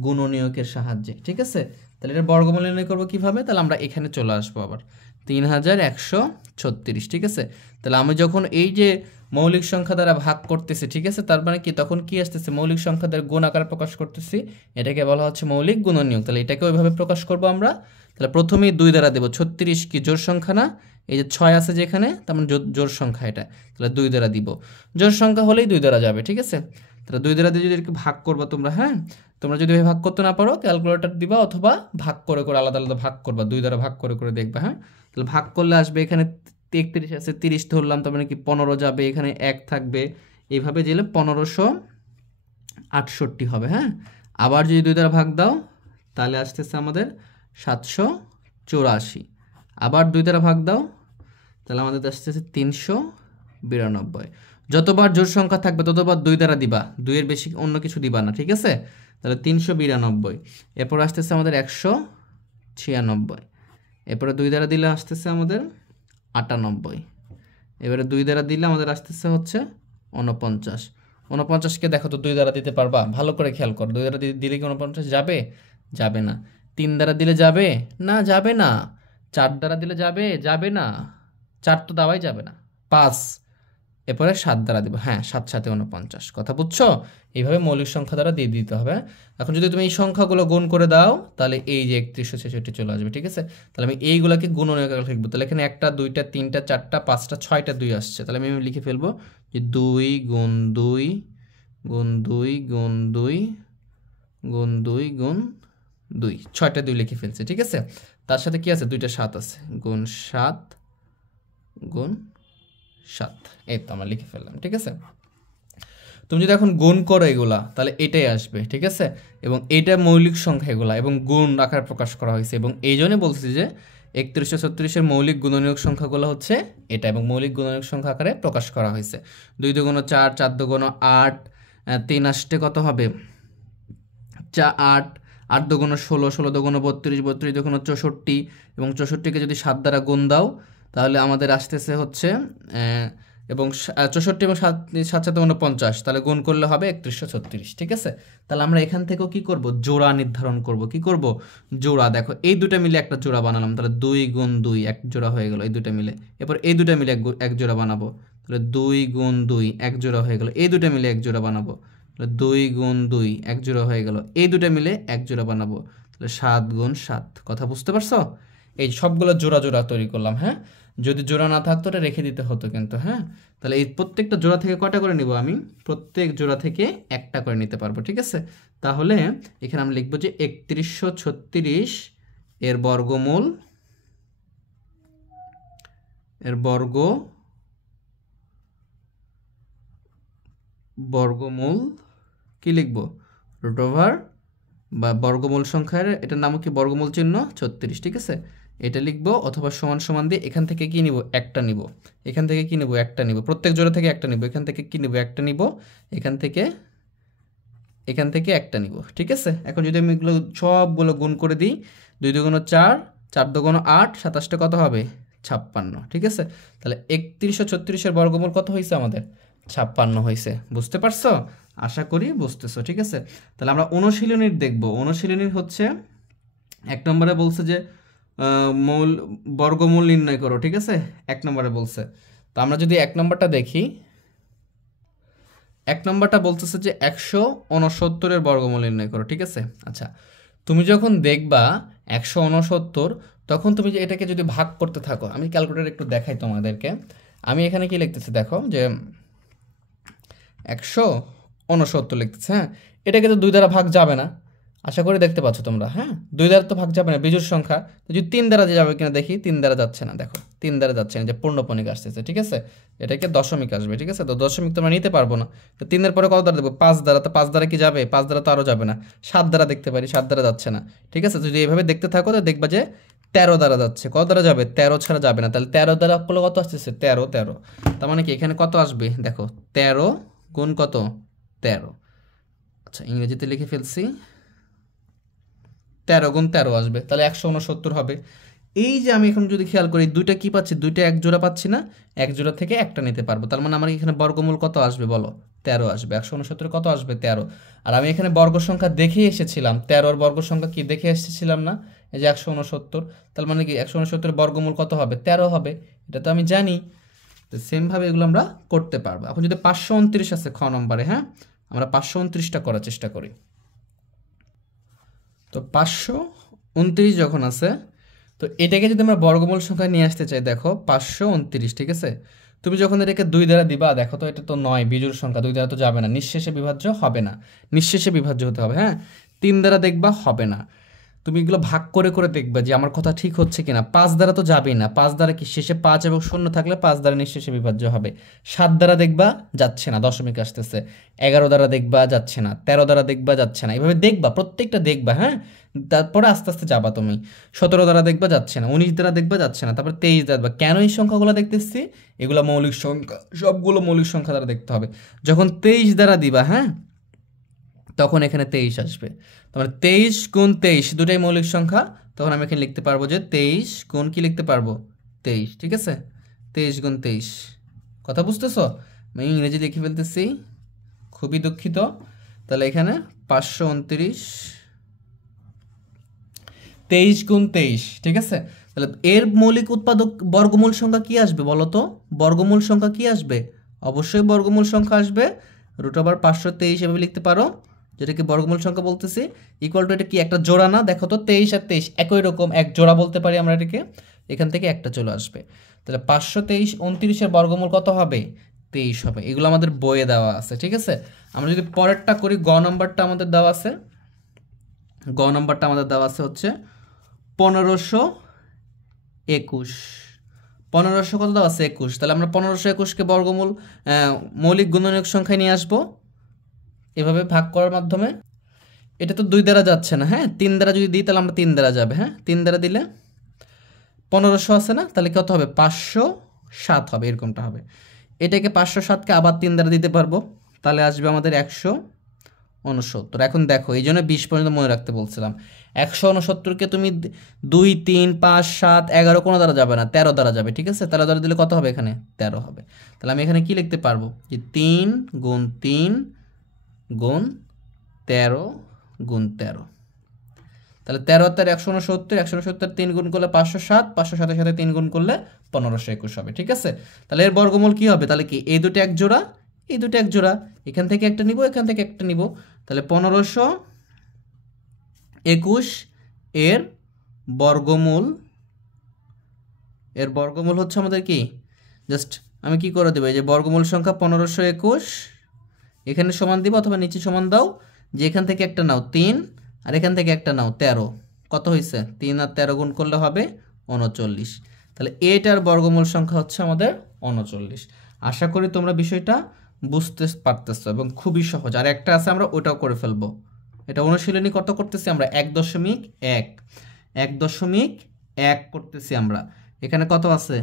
গুণনীয়কের সাহায্যে। ঠিক আছে, তাহলে এর বর্গমূল নির্ণয় করবো কিভাবে? তাহলে আমরা এখানে চলে আসবো আবার 3136। ঠিক আছে, তাহলে আমি যখন এই যে মৌলিক সংখ্যা দ্বারা ভাগ করতেছি, ঠিক আছে, তার মানে কি তখন কি আসতেছে? মৌলিক সংখ্যা দ্বারা গুণ আকারে প্রকাশ করতেছি, এটাকে বলা হচ্ছে মৌলিক গুণনীয়ক। তাহলে এটাকে ওইভাবে প্রকাশ করবো আমরা। তাহলে প্রথমেই 2 দ্বারা দেবো। 36 কি জোড় সংখ্যা না? এই যে 6 আছে যেখানে, তার মানে জোড় সংখ্যা এটা, তাহলে 2 দ্বারা দিব। জোড় সংখ্যা হলেই 2 দ্বারা যাবে। ঠিক আছে, তাহলে 2 দ্বারা দিয়ে যদি ভাগ করবা তোমরা, হ্যাঁ, তোমরা যদি ভাগ করতে না পারো ক্যালকুলেটর দিবা, অথবা ভাগ করে করে আলাদা আলাদা ভাগ করবা, 2 দ্বারা ভাগ করে করে দেখবা। হ্যাঁ, তাহলে ভাগ করলে আসবে এখানে 31 আছে, 30 ধরলাম, তার মানে কি 15 যাবে, এখানে 1 থাকবে, এইভাবে দিলে 1568 হবে। হ্যাঁ, আবার যদি 2 দ্বারা ভাগ দাও তাহলে আসতেছে আমাদের 784। আবার 2 দ্বারা ভাগ দাও তাহলে আমাদের আসতেছে 392। যতবার জোড় সংখ্যা থাকবে ততবার 2 দ্বারা দিবা, 2 এর বেশি অন্য কিছু দিবা না। ঠিক আছে, তাহলে 392। এরপর আসতেছে আমাদের 196। এরপরে 2 দ্বারা দিলে আসতেছে আমাদের 98। এবারে 2 দ্বারা দিলে আমাদের আসতেছে হচ্ছে 49। 49কে দেখো তো 2 দ্বারা দিতে পারবা? ভালো করে খেয়াল কর, 2 দ্বারা দিলে কি 49 যাবে? যাবে না। 3 দ্বারা দিলে যাবে? না, যাবে না। 4 দ্বারা দিলে যাবে? যাবে না। 4 তো দেওয়াই যাবে না। 5, এরপরে 7 দ্বারা দিব। হ্যাঁ, 7 7 49। কথা বুঝছো? এইভাবে মৌলিক সংখ্যা দ্বারা দিয়ে দিতে হবে। এখন যদি তুমি এই সংখ্যাগুলো গুণ করে দাও তাহলে এই যে 3166 চলে আসবে। ঠিক আছে, তাহলে আমি এইগুলাকে গুণনীয়ক লিখবো। তাহলে এখানে 1টা 2টা 3টা 4টা 5টা 6টা 2 আসছে, তাহলে আমি লিখে ফেলবো যে 2 গুণ 2 গুণ 2 গুণ 2 গুণ 2 গুণ 2, 6টা 2 লিখে ফেলছে। ঠিক আছে, তার সাথে কি আছে? 2টা 7 আছে, গুণ 7 গুণ 7। এই তো আমরা লিখে ফেললাম। ঠিক আছে, তুমি যদি এখন গুণ করো এগুলা তাহলে এটাই আসবে। ঠিক আছে, এবং এটা মৌলিক সংখ্যা এগুলা, এবং গুণ আকারে প্রকাশ করা হয়েছে, এবং এই জন্য বলছি যে 3136-এর মৌলিক গুণনীয়ক সংখ্যাগুলো হচ্ছে এটা, এবং মৌলিক গুণনীয়ক সংখ্যা আকারে প্রকাশ করা হয়েছে। 2 2 4, 4 2 8, 3 আসতে কত হবে? 8, 8 2 16, 16 2 32, 32 2 64, এবং 64কে যদি 7 দ্বারা গুণ দাও তাহলে আমাদের আসতেছে হচ্ছে এবং 64 এবং 7 7 49, তাহলে গুণ করলে হবে 3136। ঠিক আছে, তাহলে আমরা এখান থেকেও কি করব? জোড়া নির্ধারণ করব। কি করব? জোড়া। দেখো এই দুটো মিলে একটা জোড়া বানালাম, তাহলে 2 গুণ 2 এক জোড়া হয়ে গেল এই দুটো মিলে। এরপর এই দুটো মিলে এক জোড়া বানাবো, তাহলে 2 গুণ 2 এক জোড়া হয়ে গেল। এই দুটো মিলে এক জোড়া বানাবো, তাহলে 2 গুণ 2 এক জোড়া হয়ে গেল। এই দুটো মিলে এক জোড়া বানাবো, তাহলে 7 গুণ 7। কথা বুঝতে পারছো? এই সবগুলো জোড়া জোড়া তৈরি করলাম, হ্যাঁ। যদি জোড়া না থাকতো এটা রেখে দিতে হতো কিন্তু, হ্যাঁ। তাহলে এই প্রত্যেকটা জোড়া থেকে কয়টা করে নিব আমি? প্রত্যেক জোড়া থেকে একটা করে নিতে পারবো, ঠিক আছে। তাহলে এখানে আমি লিখবো যে 3136 এর বর্গমূল, বর্গমূল কি লিখবো? রুট ওভার বা বর্গমূল সংখ্যার এটার নামও কি? বর্গমূল চিহ্ন 36, ঠিক আছে। এটা লিখবো, অথবা সমান সমান দিয়ে এখান থেকে কি নিব? একটা নিব। এখান থেকে কি নিব? একটা নিব। প্রত্যেক জোড়া থেকে একটা নিব। এখান থেকে কি নিব? একটা নিব। এখান থেকে একটা নিব, ঠিক আছে। এখন যদি আমি এগুলো সবগুলো গুণ করে দিই, 2 দুগুণ 4, 4 দুগুণ 8, 27টা কত হবে? 56, ঠিক আছে। তাহলে 3136 বর্গমূল কত হয়েছে আমাদের? 56 হয়েছে। বুঝতে পারছো? আশা করি বুঝতেছো, ঠিক আছে। তাহলে আমরা অনুশীলনীর দেখব। অনুশীলনীর হচ্ছে 1 নম্বরে বলছে যে বর্গমূল নির্ণয় করো, ঠিক আছে। 1 নম্বরে বলছে। তো আমরা যদি 1 নম্বরটা দেখি, 1 নম্বরটা বলতেছে যে 169 এর বর্গমূল নির্ণয় করো, ঠিক আছে। আচ্ছা, তুমি যখন দেখবা 169, তখন তুমি যে এটাকে যদি ভাগ করতে থাকো, আমি ক্যালকুলেটর একটু দেখাই তোমাদেরকে। আমি এখানে কি লিখতেছি দেখো, যে 169 লিখতেছে, হ্যাঁ। এটাকে তো 2 দ্বারা ভাগ যাবে না, আশা করি দেখতে পাচ্ছ তোমরা, হ্যাঁ। 2 দ্বারা তো ভাগ যাবে না, বিজোড় সংখ্যা। যদি 3 দ্বারা যাবে কিনা দেখি, 3 দ্বারা যাচ্ছে না, দেখো 3 দ্বারা যাচ্ছে না, যে পূর্ণপণিক আসতেছে, ঠিক আছে। এটাকে দশমিক আসবে, ঠিক আছে। তো দশমিক তোমরা নিতে পারবো না, তো 3 এর পরে কত দ্বারা দেবো? 5 দ্বারা। তো 5 দ্বারা কি যাবে? 5 দ্বারা তো আরও যাবে না। 7 দ্বারা দেখতে পারি, 7 দ্বারা যাচ্ছে না, ঠিক আছে। যদি এইভাবে দেখতে থাকো তো দেখবা যে 13 দ্বারা যাচ্ছে। কত দ্বারা যাবে? 13 ছাড়া যাবে না। তাহলে 13 দ্বারা করলে কত আসতেছে? 13। তার মানে কি এখানে কত আসবে? দেখো 13 গুণ কত? 13। আচ্ছা, ইংরেজিতে লিখে ফেলছি, 13 গুণ 13 আসবে, তাহলে 169 হবে। এই যে আমি এখন যদি খেয়াল করি, দুইটা কি পাচ্ছি? দুইটা এক জোড়া পাচ্ছি না, এক জোড়া থেকে একটা নিতে পারবো। তার মানে আমার এখানে বর্গমূল কত আসবে বলো? 13 আসবে। 169 কত আসবে? 13। আর আমি এখানে বর্গ সংখ্যা দেখে এসেছিলাম, 13 বর্গ সংখ্যা কি দেখে এসেছিলাম না? এই যে 169। তার মানে কি 169 বর্গমূল কত হবে? 13 হবে। এটা তো আমি জানি। তো সেমভাবে এগুলো আমরা করতে পারবো। এখন যদি 529 আছে খ নম্বরে, হ্যাঁ, আমরা 529টা করার চেষ্টা করি। তো 529 যখন আছে, তো এটাকে যদি আমরা বর্গমূল সংখ্যা নিয়ে আসতে চাই, দেখো 529, ঠিক আছে। তুমি যখন এটাকে 2 দ্বারা দিবা, দেখো তো এটা তো 9 বিজোড় সংখ্যা, 2 দ্বারা তো যাবে না, নিঃশেষে বিভাজ্য হবে না, নিঃশেষে বিভাজ্য হতে হবে, হ্যাঁ। 3 দ্বারা দেখবা, হবে না। তুমি এগুলো ভাগ করে করে দেখবা যে আমার কথা ঠিক হচ্ছে কিনা। 5 দ্বারা তো যাবেই না, 5 দ্বারা কি শেষে 5 এবং 0 থাকলে 5 দ্বারা নিঃশেষে বিভাজ্য হবে। 7 দ্বারা দেখবা, যাচ্ছে না, দশমিক আসতেছে। 11 দ্বারা দেখবা, যাচ্ছে না। 13 দ্বারা দেখবা, যাচ্ছে না। এইভাবে দেখবা, প্রত্যেকটা দেখবা, হ্যাঁ। তারপরে আস্তে আস্তে যাবা তুমি। 17 দ্বারা দেখবা, যাচ্ছে না। 19 দ্বারা দেখবা, যাচ্ছে না। তারপরে 23 দ্বারা দেখবা। কেন এই সংখ্যাগুলো দেখতেছি? এগুলো মৌলিক সংখ্যা, সবগুলো মৌলিক সংখ্যা দ্বারা দেখতে হবে। যখন 23 দ্বারা দিবা, হ্যাঁ, তখন এখানে 23 আসবে। তারপরে 23 গুণ 23 দুটাই মৌলিক সংখ্যা, তখন আমি এখানে লিখতে পারবো যে 23 গুণ কি লিখতে পারবো? 23, ঠিক আছে। 23 গুণ 23, কথা বুঝতেছো? আমি ইংরেজি লিখে ফেলতেছি, খুবই দুঃখিত। তাহলে এখানে 529, 23 গুণ 23, ঠিক আছে। তাহলে এর মৌলিক উৎপাদক বর্গমূল সংখ্যা কি আসবে বলো তো? বর্গমূল সংখ্যা কি আসবে? অবশ্যই বর্গমূল সংখ্যা আসবে রুট ওভার 523, এভাবে লিখতে পারো, যেটাকে বর্গমূল সংখ্যা বলতেছি। ইকুয়াল টু এটা কি একটা জোড়া না? দেখো তো 23 আর 23 একই রকম, এক জোড়া বলতে পারি আমরা এটাকে। এখান থেকে একটা চলে আসবে। তাহলে 523 29-এর বর্গমূল কত হবে? 23 হবে। এগুলো আমাদের বইয়ে দেওয়া আছে, ঠিক আছে। আমরা যদি পরেরটা করি, গ নম্বরটা আমাদের দেওয়া আছে। গ নম্বরটা আমাদের দেওয়া আছে হচ্ছে 1521। 1500 কত দেওয়া আছে? 21। তাহলে আমরা 1521কে বর্গমূল মৌলিক গুণনীয়ক সংখ্যায় নিয়ে আসবো এভাবে ভাগ করার মাধ্যমে। এটা তো 2 দ্বারা যাচ্ছে না, হ্যাঁ। 3 দ্বারা যদি দিই তাহলে আমরা 3 দ্বারা যাবে, হ্যাঁ। 3 দ্বারা দিলে 1500 আছে না, তাহলে কত হবে? 507 হবে, এরকমটা হবে। এটাকে 507কে আবার 3 দ্বারা দিতে পারবো, তাহলে আসবে আমাদের 169। এখন দেখো, এই জন্য 20 পর্যন্ত মনে রাখতে বলছিলাম। 169কে তুমি 2, 3, 5, 7, 11 কোনো দ্বারা যাবে না, 13 দ্বারা যাবে, ঠিক আছে। 13 দ্বারা দিলে কত হবে? এখানে 13 হবে। তাহলে আমি এখানে কি লিখতে পারবো? যে 3 গুণ 3 গুণ 13 গুণ 13। তাহলে 13 আর 169, 169 3 গুণ করলে 507, 507-এর সাথে 3 গুণ করলে 1521 হবে, ঠিক আছে। তাহলে এর বর্গমূল কি হবে? তাহলে কি এই দুটো এক জোড়া, এই দুটো এক জোড়া, এখান থেকে একটা নিব, এখান থেকে একটা নিব। তাহলে 1521 এর বর্গমূল এর বর্গমূল হচ্ছে আমাদের কি, জাস্ট আমি কি করে দেবো, এই যে বর্গমূল সংখ্যা 1521 এখানে সমান দিব, অথবা নিচে সমান দাও, যে এখান থেকে একটা নাও 3 আর এখান থেকে একটা নাও 13, কত হয়েছে 3 আর 13 গুণ করলে হবে 39। তাহলে এটার বর্গমূল সংখ্যা হচ্ছে আমাদের 39। আশা করি তোমরা বিষয়টা বুঝতে পারতেছো এবং খুবই সহজ। আর একটা আছে আমরা ওটাও করে ফেলবো, এটা অনুশীলনী কত করতেছি আমরা 1.1 করতেছি আমরা। এখানে কত আছে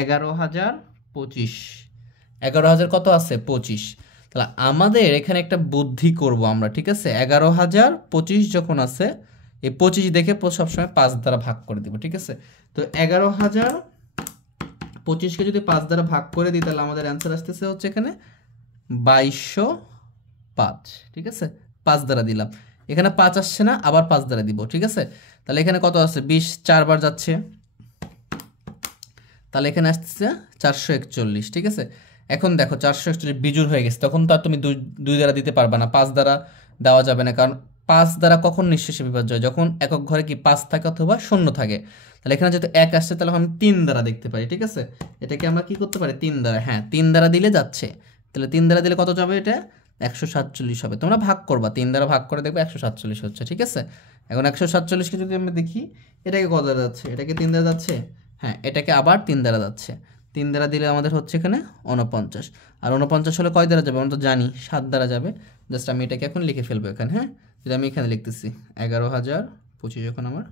11,025, 11,000 কত আছে 25। তাহলে আমাদের এখানে একটা বুদ্ধি করব আমরা, ঠিক আছে, 11,025 যখন আছে এই 25 দেখে সবসময় 5 দ্বারা ভাগ করে দিব, ঠিক আছে। তো 11,025কে যদি 5 দ্বারা ভাগ করে দিই তাহলে আমাদের অ্যান্সার আসতেছে হচ্ছে এখানে 2205, ঠিক আছে, 5 দ্বারা দিলাম, এখানে 5 আসছে না, আবার 5 দ্বারা দিব, ঠিক আছে। তাহলে এখানে কত আছে 20 4 বার যাচ্ছে, তাহলে এখানে আসতেছে 441, ঠিক আছে। এখন দেখো 441 বিজোড় হয়ে গেছে, তখন তো আর তুমি দুই দ্বারা দিতে পারবে না, 5 দ্বারা দেওয়া যাবে না, কারণ 5 দ্বারা কখন নিঃশেষে বিভাজ্য হয়, যখন একক ঘরে কি 5 থাকে অথবা 0 থাকে। তাহলে এখানে যেহেতু 1 আসছে তাহলে আমি 3 দ্বারা দেখতে পারি, ঠিক আছে। এটাকে আমরা কি করতে পারি 3 দ্বারা, হ্যাঁ 3 দ্বারা দিলে যাচ্ছে। তাহলে 3 দ্বারা দিলে কত যাবে, এটা 147 হবে। তোমরা ভাগ করবা, 3 দ্বারা ভাগ করে দেখবে 147 হচ্ছে, ঠিক আছে। এখন 147কে যদি আমরা দেখি এটাকে কত দ্বারা যাচ্ছে, এটাকে 3 দ্বারা যাচ্ছে, হ্যাঁ এটাকে আবার 3 দ্বারা যাচ্ছে, 3 দ্বারা দিলে আমাদের হচ্ছে এখানে 49, আর 49 হলে কয় দ্বারা যাবে আমরা তো জানি 7 দ্বারা যাবে। জাস্ট আমি এটাকে এখন লিখে ফেলবো এখানে, হ্যাঁ যদি আমি এখানে লিখতেছি 11,025 যখন আমার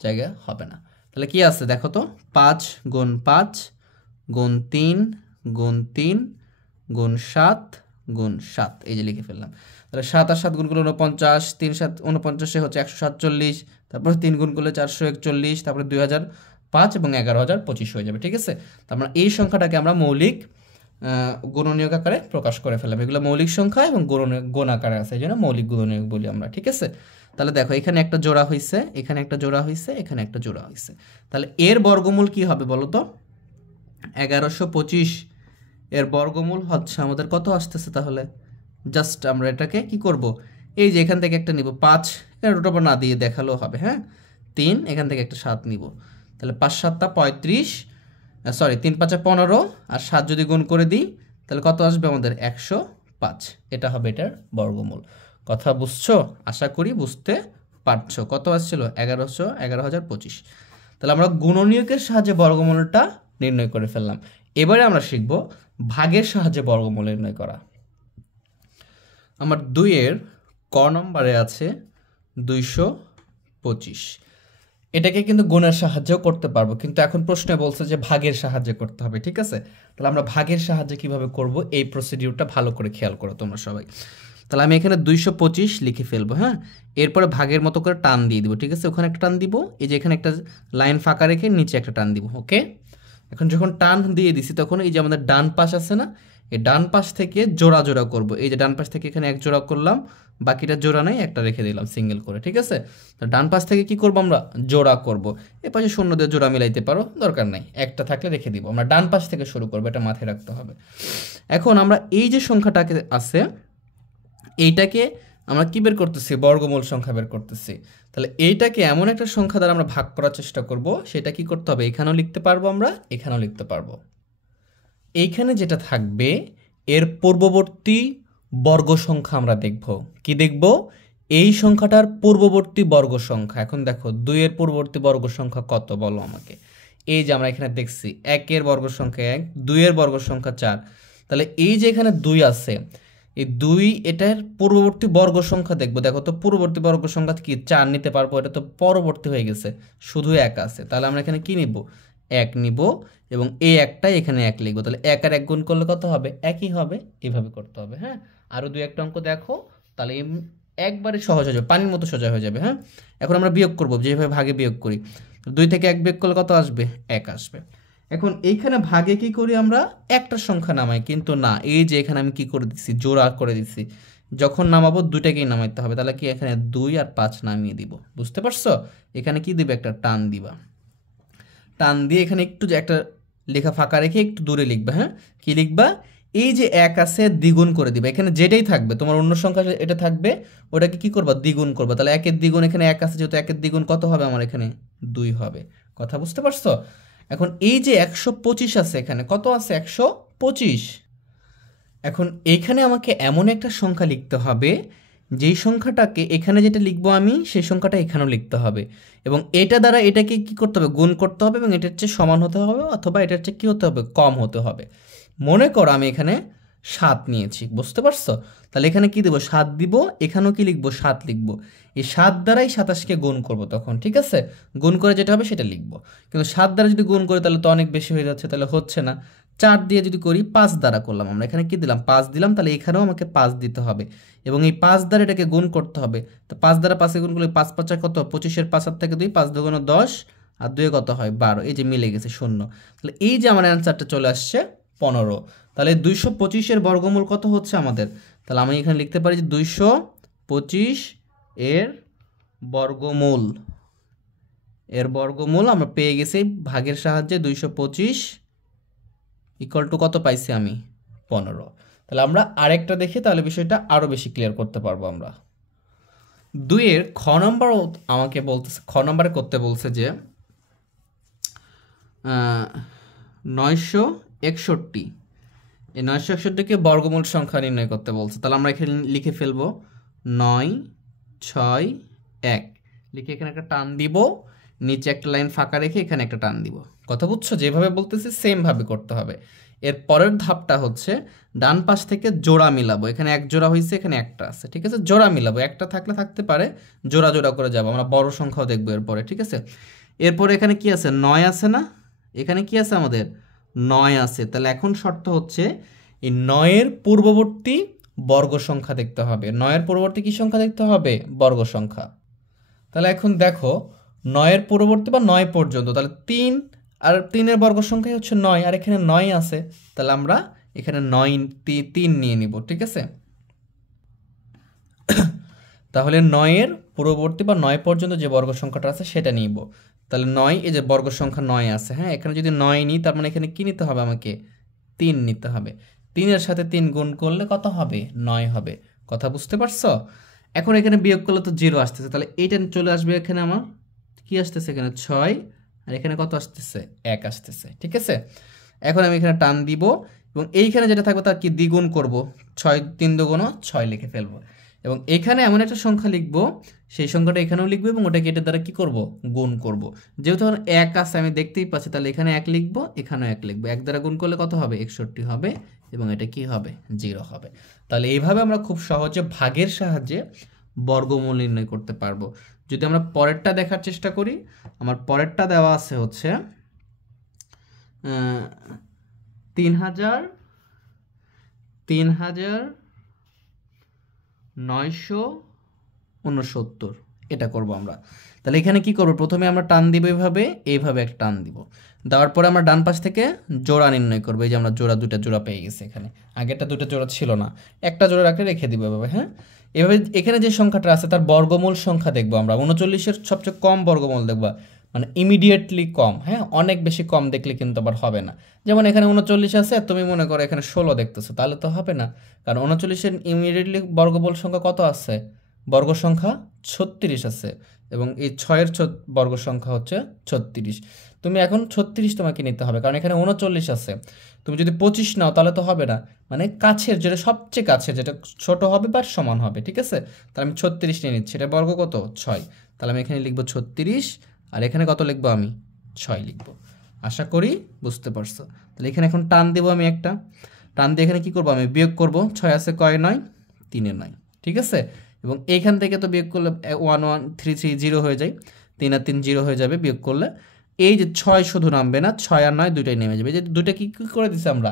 জায়গা হবে না, তাহলে কি আছে দেখো তো 5 গুণ 5 গুণ 3 গুণ 3 গুণ 7 গুণ 7, এই যে লিখে ফেললাম। তাহলে 7 আর 7 গুণ করলে 49, 3 7 49 হচ্ছে 147, তারপরে 3 গুণ করলে 441, তারপরে 2005 এবং 11,025 হয়ে যাবে, ঠিক আছে। তারপর এই সংখ্যাটাকে আমরা মৌলিক গুণনীয়ক আকারে প্রকাশ করে ফেললাম। এগুলো মৌলিক সংখ্যা এবং গুণ আকারে আছে, এই জন্য মৌলিক গুণনীয়ক বলি আমরা, ঠিক আছে। তাহলে দেখো এখানে একটা জোড়া হয়েছে, এখানে একটা জোড়া হয়েছে, এখানে একটা জোড়া হয়েছে, তাহলে এর বর্গমূল কি হবে বলো তো 1125, এর বর্গমূল হচ্ছে আমাদের কত আসতেছে, তাহলে জাস্ট আমরা এটাকে কি করব, এই যে এখান থেকে একটা নিব 5, এখানে রুট ওভার না দিয়ে দেখালেও হবে, হ্যাঁ 3, এখান থেকে একটা 7 নিব, তাহলে 5 7 35, সরি 3 5 15, আর 7 যদি গুণ করে দিই তাহলে কত আসবে আমাদের 105, এটা হবে এটার বর্গমূল। কথা বুঝছো, আশা করি বুঝতে পারছো। কত আসছিল 11,025। তাহলে আমরা গুণনীয়কের সাহায্যে বর্গমূলটা নির্ণয় করে ফেললাম। এবারে আমরা শিখব ভাগের সাহায্যে বর্গমূল নির্ণয় করা। আমার 2 এর ক নম্বরে আছে 225, এটাকে কিন্তু গুণের সাহায্যেও করতে পারবো, কিন্তু এখন প্রশ্নে বলছে যে ভাগের সাহায্যে করতে হবে, ঠিক আছে। তাহলে আমরা ভাগের সাহায্যে কিভাবে করব এই প্রসিডিউরটা ভালো করে খেয়াল করো তোমরা সবাই। তাহলে আমি এখানে 225 লিখে ফেলবো, হ্যাঁ এরপরে ভাগের মতো করে টান দিয়ে দিব, ঠিক আছে, ওখানে একটা টান দিব, এই যে এখানে একটা লাইন ফাঁকা রেখে নিচে একটা টান দিব, ওকে। এখন যখন টান দিয়ে দিছি তখন এই যে আমাদের ডান পাশ আছে না, এই ডান পাশ থেকে জোড়া জোড়া করব, এই যে ডান পাশ থেকে এখানে এক জোড়া করলাম, বাকিটা জোড়া নেই, একটা রেখে দিলাম সিঙ্গেল করে, ঠিক আছে। তো ডান পাশ থেকে কি করব আমরা জোড়া করব, এ পাশে শূন্য দিয়ে জোড়া মিলাইতে পারো, দরকার নাই, একটা থাকলে রেখে দিব। আমরা ডান পাশ থেকে শুরু করব, এটা মাথায় রাখতে হবে। এখন আমরা এই যে সংখ্যাটাকে আছে এইটাকে আমরা কি বের করতেছি, বর্গমূল সংখ্যা বের করতেছি। তাহলে এইটাকে এমন একটা সংখ্যা দ্বারা আমরা ভাগ করার চেষ্টা করব, সেটা কি করতে হবে, এখানেও লিখতে পারবো আমরা, এখানেও লিখতে পারবো। এইখানে যেটা থাকবে এর পূর্ববর্তী বর্গ সংখ্যা আমরা দেখব, কি দেখব, এই সংখ্যাটার পূর্ববর্তী বর্গ সংখ্যা। এখন দেখো 2 এর পূর্ববর্তী বর্গ সংখ্যা কত বলো আমাকে। এই যে আমরা এখানে দেখছি 1 এর বর্গ সংখ্যা 1, 2 এর বর্গ সংখ্যা 4, তাহলে এই যে এখানে 2 আছে, এই 2 এটার পূর্ববর্তী বর্গ সংখ্যা দেখবো। দেখো তো পূর্ববর্তী বর্গ সংখ্যা কি 4 নিতে পারবো, এটা তো পরবর্তী হয়ে গেছে, শুধু 1 আছে, তাহলে আমরা এখানে কি নিব 1 নিব, এবং এই একটাই এখানে 1 লিখবো। তাহলে 1 আর 1 গুণ করলে কত হবে, একই হবে, এইভাবে করতে হবে, হ্যাঁ। আরও 2-1টা অঙ্ক দেখো, তাহলে একবারে সহজ হয়ে যাবে, পানির মতো সোজা হয়ে যাবে, হ্যাঁ। এখন আমরা বিয়োগ করব, যেভাবে ভাগে বিয়োগ করি, 2 থেকে 1 বিয়োগ করলে কত আসবে, 1 আসবে। এখন এইখানে ভাগে কি করি আমরা, একটা সংখ্যা নামাই, কিন্তু না, এই যে এখানে আমি কি করে দিচ্ছি, জোড়া করে দিচ্ছি, যখন নামাবো দুইটাকেই নামাইতে হবে। তাহলে কি এখানে 2 আর 5 নামিয়ে দিব, বুঝতে পারছো। এখানে কি দিবে, একটা টান দিবা, টান দিয়ে এখানে একটু যে একটা লেখা ফাঁকা রেখে একটু দূরে লিখবা, হ্যাঁ কি লিখবা, এই যে 1 আছে দ্বিগুণ করে দিবা, এখানে যেটাই থাকবে তোমার অন্য সংখ্যা এটা থাকবে, ওটাকে কি করবা, দ্বিগুণ করবা। তাহলে 1 এর দ্বিগুণ, এখানে 1 আছে যেহেতু 1 এর দ্বিগুণ কত হবে আমার এখানে 2 হবে। কথা বুঝতে পারছো। এখন এই যে 125 আছে, এখানে কত আছে? 125। এখন এখানে আমাকে এমন একটা সংখ্যা লিখতে হবে যেই সংখ্যাটাকে এখানে যেটা লিখবো আমি সেই সংখ্যাটা এখানেও লিখতে হবে, এবং এটা দ্বারা এটাকে কি করতে হবে? গুণ করতে হবে, এবং এটার চেয়ে সমান হতে হবে অথবা এটার চেয়ে কী হতে হবে? কম হতে হবে। মনে করো আমি এখানে 7 নিয়েছি, বুঝতে পারছো? তাহলে এখানে কি দেবো? 7 দিব, এখানেও কি লিখবো? 7 লিখবো। এই 7 দ্বারাই 27কে গুণ করব তখন, ঠিক আছে? গুণ করে যেটা হবে সেটা লিখবো। কিন্তু 7 দ্বারা যদি গুণ করি তাহলে তো অনেক বেশি হয়ে যাচ্ছে, তাহলে হচ্ছে না। 4 দিয়ে যদি করি, 5 দ্বারা করলাম, আমরা এখানে কি দিলাম? 5 দিলাম, তাহলে এখানেও আমাকে 5 দিতে হবে, এবং এই 5 দ্বারা এটাকে গুণ করতে হবে। তো 5 দ্বারা 5কে গুণ করলে 5 5 কত? 25-এর 5 হাত থেকে 2, 5 2 10, আর 2 কত হয়? 12। এই যে মিলে গেছে, 0। তাহলে এই যে আমার অ্যান্সারটা চলে আসছে 15। তাহলে 225-এর বর্গমূল কত হচ্ছে আমাদের? তাহলে আমি এখানে লিখতে পারি যে 225 এর বর্গমূল, আমরা পেয়ে গেছি ভাগের সাহায্যে। 225 ইকুয়াল টু কত পাইছি আমি? 15। তাহলে আমরা আরেকটা দেখি, তাহলে বিষয়টা আরও বেশি ক্লিয়ার করতে পারবো আমরা। 2-এর খ নম্বর আমাকে বলতেছে, খ নম্বরে করতে বলছে যে 961, এই 961কে বর্গমূল সংখ্যা নির্ণয় করতে বলছে। তাহলে আমরা এখানে লিখে ফেলবো 9 6 1, লিখে এখানে একটা টান দিব, নিচে একটা লাইন ফাঁকা রেখে এখানে একটা টান দিব। কথা বুঝছো? যেভাবে বলতেছি সেমভাবে করতে হবে। এর পরের ধাপটা হচ্ছে ডান পাশ থেকে জোড়া মিলাবো। এখানে এক জোড়া হয়েছে, এখানে একটা আছে, ঠিক আছে? জোড়া মিলাবো, একটা থাকলে থাকতে পারে, জোড়া জোড়া করে যাবো। আমরা বড় সংখ্যাও দেখবো এরপরে, ঠিক আছে? এরপরে এখানে কি আছে? 9 আছে না? এখানে কি আছে আমাদের? 9 আছে। তাহলে এখন শর্ত হচ্ছে এই 9-এর পূর্ববর্তী বর্গ সংখ্যা দেখতে হবে। 9-এর পূর্ববর্তী কি সংখ্যা দেখতে হবে? বর্গ সংখ্যা। তাহলে এখন দেখো 9-এর পূর্ববর্তী বা 9 পর্যন্ত, তাহলে 3, আর 3-এর বর্গ সংখ্যাই হচ্ছে 9, আর এখানে 9 আছে, তাহলে আমরা এখানে 9 3 নিয়ে নিব, ঠিক আছে? তাহলে 9-এর পূর্ববর্তী বা 9 পর্যন্ত যে বর্গ সংখ্যাটা আছে সেটা নিব। তাহলে 9, এই যে বর্গ সংখ্যা 9 আছে, হ্যাঁ, এখানে যদি 9 নিই তার মানে এখানে কি নিতে হবে? আমাকে 3 নিতে হবে। 3-এর সাথে 3 গুণ করলে কত হবে? 9 হবে। কথা বুঝতে পারছো? এখন এখানে বিয়োগ করলে তো 0 আসতেছে, তাহলে এইটা চলে আসবে এখানে। আমার কি আসতেছে? এখানে 6, আর এখানে কত আসতেছে? 1 আসতেছে, ঠিক আছে? এখন আমি এখানে টান দিব, এবং এইখানে যেটা থাকবে তার কি দ্বিগুণ করব, 6 3 2 6 লিখে ফেলবো, এবং এখানে এমন একটা সংখ্যা লিখব, সেই সংখ্যাটা এখানেও লিখবো, এবং ওটাকে এটার দ্বারা কি করব? গুণ করব। যেহেতু 1 আছে আমি দেখতেই পাচ্ছি, তাহলে এখানে 1 লিখবো, এখানেও 1 লিখবো। 1 দ্বারা গুণ করলে কত হবে? 61 হবে, এবং এটা কি হবে? 0 হবে। তাহলে এইভাবে আমরা খুব সহজে ভাগের সাহায্যে বর্গমূল নির্ণয় করতে পারবো। যদি আমরা পরেরটা দেখার চেষ্টা করি, আমার পরেরটা দেওয়া আছে হচ্ছে 3969, এটা করব আমরা। তাহলে এখানে কি করব? প্রথমে আমরা টান দিব এইভাবে একটা টান দিব, দেওয়ার পরে আমরা ডান পাশ থেকে জোড়া নির্ণয় করবো। এই যে আমরা দুটা জোড়া পেয়ে গেছি, এখানে আগেরটা দুটো জোড়া ছিল না, একটা জোড়া রাখলে রেখে দিব এভাবে, হ্যাঁ। এভাবে এখানে যে সংখ্যাটা আছে তার বর্গমূল সংখ্যা দেখবো আমরা। 39-এর সবচেয়ে কম বর্গমূল দেখবা, মানে ইমিডিয়েটলি কম, হ্যাঁ। অনেক বেশি কম দেখলে কিন্তু আবার হবে না। যেমন এখানে 39 আছে, তুমি মনে করো এখানে 16 দেখতেছো, তাহলে তো হবে না, কারণ 39-এর ইমিডিয়েটলি বর্গমূল সংখ্যা কত আছে? বর্গ সংখ্যা 36 আছে, এবং এই 6-এর বর্গ সংখ্যা হচ্ছে 36। তুমি এখন 36 তোমাকে নিতে হবে, কারণ এখানে 39 আছে। তুমি যদি 25 নাও তাহলে তো হবে না, মানে কাছের যেটা, সবচেয়ে কাছের যেটা ছোট হবে বা সমান হবে, ঠিক আছে? তাহলে আমি 36 নিয়ে নিচ্ছি। এটা বর্গ কত? 6। তাহলে আমি এখানে লিখবো 36, আর এখানে কত লিখবো? আমি 6 লিখবো। আশা করি বুঝতে পারছো। তাহলে এখানে এখন টান দেবো, আমি একটা টান দিয়ে এখানে কি করবো? আমি বিয়োগ করবো। 6 আছে কয়? 9, 3-এ 9, ঠিক আছে? এবং এইখান থেকে তো বিয়োগ করলে 1 1 3 3 0 হয়ে যায়, 3 আর 3 0 হয়ে যাবে বিয়োগ করলে। এই যে 6 শুধু নামবে না, 6 আর 9 দুইটাই নেমে যাবে। যে দুইটা কি করে দিছি আমরা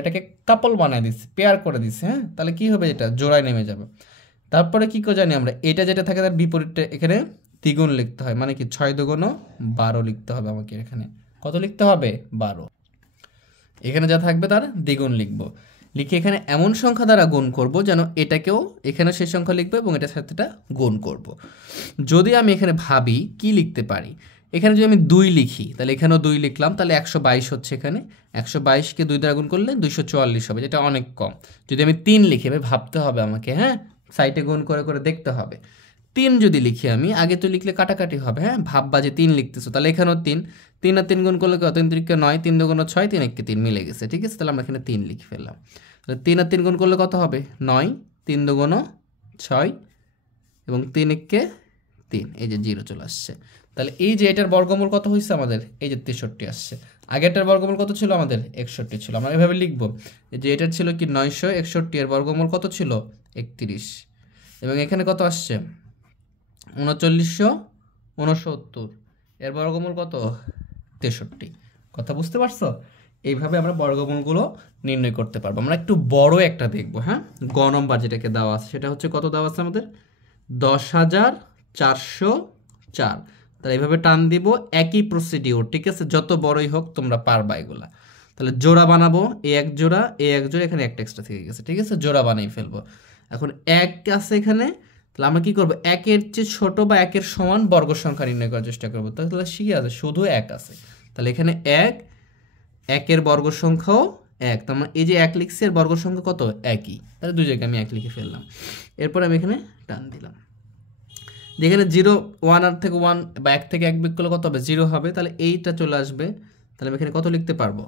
এটাকে কাপল বানায় দিচ্ছি, পেয়ার করে দিচ্ছি, হ্যাঁ। তাহলে কি হবে? এটা জোড়ায় নেমে যাবে। তারপরে কি করে জানি আমরা? এটা যেটা থাকে তার বিপরীতটা এখানে দ্বিগুণ লিখতে হয়, মানে কি 6 2 12 লিখতে হবে আমাকে। এখানে কত লিখতে হবে? 12। এখানে যা থাকবে তার দ্বিগুণ লিখবো, লিখে এখানে এমন সংখ্যা দ্বারা গুণ করব যেন এটাকেও এখানে সেই সংখ্যা লিখবো এবং এটার সাথে এটা গুণ করব। যদি আমি এখানে ভাবি কি লিখতে পারি, এখানে যদি আমি 2 লিখি তাহলে এখানেও 2 লিখলাম, তাহলে 122 হচ্ছে। এখানে 122কে 2 দ্বারা গুণ করলে 244 হবে, যেটা অনেক কম। যদি আমি 3 লিখি, এবার ভাবতে হবে আমাকে, হ্যাঁ, সাইডে গুণ করে করে দেখতে হবে। 3 যদি লিখি আমি, আগে তো লিখলে কাটাকাটি হবে, হ্যাঁ, ভাববা যে 3 লিখতেছো, তাহলে এখানেও 3 3 আর 3 গুণ করলে কত? 3 3 9, 3 2 6, 3 1 3 মিলে গেছে, ঠিক আছে? তাহলে আমরা এখানে 3 লিখে ফেললাম। তাহলে 3 আর 3 গুণ করলে কত হবে? 9, 3 2 6 এবং 3 1 3, এই যে 0 চলে আসছে। তাহলে এই যে এটার বর্গমূল কত হয়েছে আমাদের? এই যে 63 আসছে। আগেরটার বর্গমূল কত ছিল আমাদের? 61 ছিল। আমরা এভাবে লিখবো যে এটার ছিল কি 961, এর বর্গমূল কত ছিল? 31। এবং এখানে কত আসছে? 3969, এর বর্গমূল কত? 63। কথা বুঝতে পারছো? এইভাবে আমরা বর্গমূলগুলো নির্ণয় করতে পারবো। আমরা একটু বড় একটা দেখবো, হ্যাঁ? গ নম্বর যেটাকে দেওয়া আছে সেটা হচ্ছে কত দেওয়া আছে আমাদের? 10,404। তাহলে এইভাবে টান দিব, একই প্রসিডিওর, ঠিক আছে? যত বড়ই হোক তোমরা পারবা এগুলা। তাহলে জোড়া বানাবো, এক জোড়া, এক জোড়া, এখানে একটা এক্সট্রা থেকে গেছে, ঠিক আছে? জোড়া বানিয়ে ফেলবো। এখন এক আছে এখানে, তাহলে আমরা কি করবো? একের চেয়ে ছোট বা একের সমান বর্গ সংখ্যা নির্ণয় করার চেষ্টা করবো। তাহলে সি আছে, শুধু এক আছে। তাহলে এখানে একের বর্গ সংখ্যাও এক, তার মানে এই যে এক লিখছি এর বর্গ সংখ্যা কত? একই। তাহলে দুই জায়গায় আমি এক লিখে ফেললাম। এরপর আমি এখানে টান দিলাম, যেখানে 0 1 আর থেকে 1 বা 1 থেকে 1 বিয়োগ করলে কত হবে? 0 হবে। তাহলে এইটা চলে আসবে। তাহলে আমি এখানে কত লিখতে পারবো?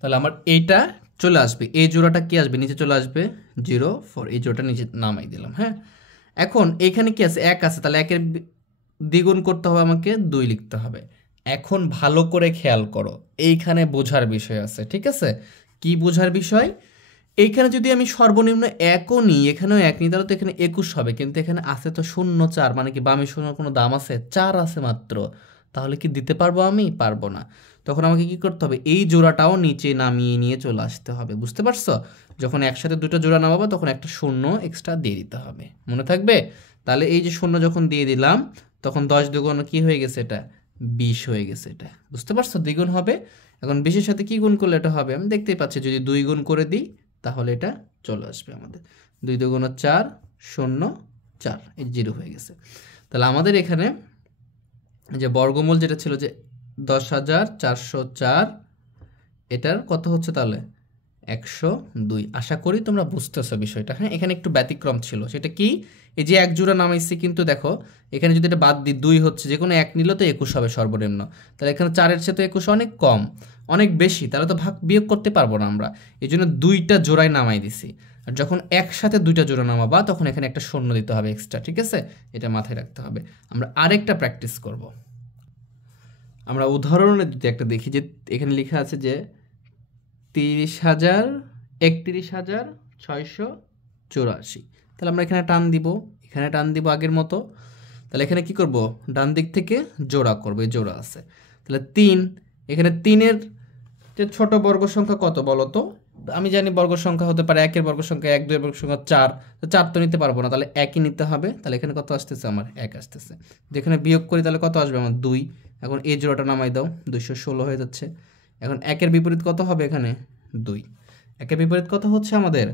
তাহলে আমার এইটা চলে আসবে, এই জোড়াটা কি আসবে? নিচে চলে আসবে 0 4, এই জোড়াটা নিচে নামাই দিলাম, হ্যাঁ? এখন এখানে কি আছে? 1 আছে, তাহলে 1-এর দ্বিগুণ করতে হবে আমাকে, 2 লিখতে হবে। এখন ভালো করে খেয়াল করো, এইখানে বোঝার বিষয় আছে, ঠিক আছে? কি বোঝার বিষয়? এইখানে যদি আমি সর্বনিম্ন 1ও নিই, এখানেও 1 নিই, তাহলে তো এখানে 21 হবে। কিন্তু এখানে আছে তো 0 4, মানে কি বামে শূন্যর কোনো দাম আছে? 4 আছে মাত্র। তাহলে কি দিতে পারবো আমি? পারবো না। তখন আমাকে কি করতে হবে? এই জোড়াটাও নিচে নামিয়ে নিয়ে চলে আসতে হবে। বুঝতে পারছো? যখন একসাথে দুটো জোড়া নামাবো তখন একটা শূন্য এক্সট্রা দিয়ে দিতে হবে, মনে থাকবে? তাহলে এই যে শূন্য যখন দিয়ে দিলাম, তখন 10 দ্বিগুণ কি হয়ে গেছে? এটা 20 হয়ে গেছে। এটা বুঝতে পারছো? দ্বিগুণ হবে। এখন 20-এর সাথে কি গুণ করলে এটা হবে? আমি দেখতেই পাচ্ছি, যদি 2 গুণ করে দিই তাহলে এটা চলে আসবে আমাদের 2 2 4 0 4, এই 0 হয়ে গেছে। তাহলে আমাদের এখানে যে বর্গমূল যেটা ছিল যে 10,404, এটার কত হচ্ছে তাহলে? 102। আশা করি তোমরা বুঝতেছো বিষয়টা, হ্যাঁ? এখানে একটু ব্যতিক্রম ছিল, সেটা কি? এই যে এক জোড়া নামাইছি, কিন্তু দেখো এখানে যদি এটা বাদ দিই 2 হচ্ছে, যে কোনো এক নিলে তো 21 হবে সর্বনিম্ন। তাহলে এখানে 4-এর চেয়ে তো 21 অনেক কম, অনেক বেশি, তাহলে তো ভাগ বিয়োগ করতে পারবো না আমরা। এই জন্য 2টা জোড়ায় নামাই দিছি। আর যখন একসাথে 2টা জোড়া নামাবা তখন এখানে একটা শূন্য দিতে হবে এক্সট্রা, ঠিক আছে? এটা মাথায় রাখতে হবে। আমরা আরেকটা প্র্যাকটিস করব। আমরা উদাহরণে যদি একটা দেখি, যে এখানে লেখা আছে যে 31,684। তাহলে আমরা এখানে টান দিব, এখানে টান দিব আগের মতো। তাহলে এখানে কি করব? ডান দিক থেকে জোড়া করব, এই জোড়া আছে। তাহলে 3, এখানে 3-এর যে ছোট বর্গ সংখ্যা কত বলো তো? আমি জানি বর্গ সংখ্যা হতে পারে 1-এর বর্গ সংখ্যা 1, 2-এর বর্গ সংখ্যা 4। তো 4 তো নিতে পারবো না, তাহলে 1ই নিতে হবে। তাহলে এখানে কত আসতেছে? আমার 1 আসতেছে। যেখানে বিয়োগ করি তাহলে কত আসবে? আমার 2। এখন এই জোড়াটা নামাই দাও, 216 হয়ে যাচ্ছে। এখন 1-এর বিপরীত কত হবে? এখানে 2। 1-এর বিপরীত কত হচ্ছে আমাদের?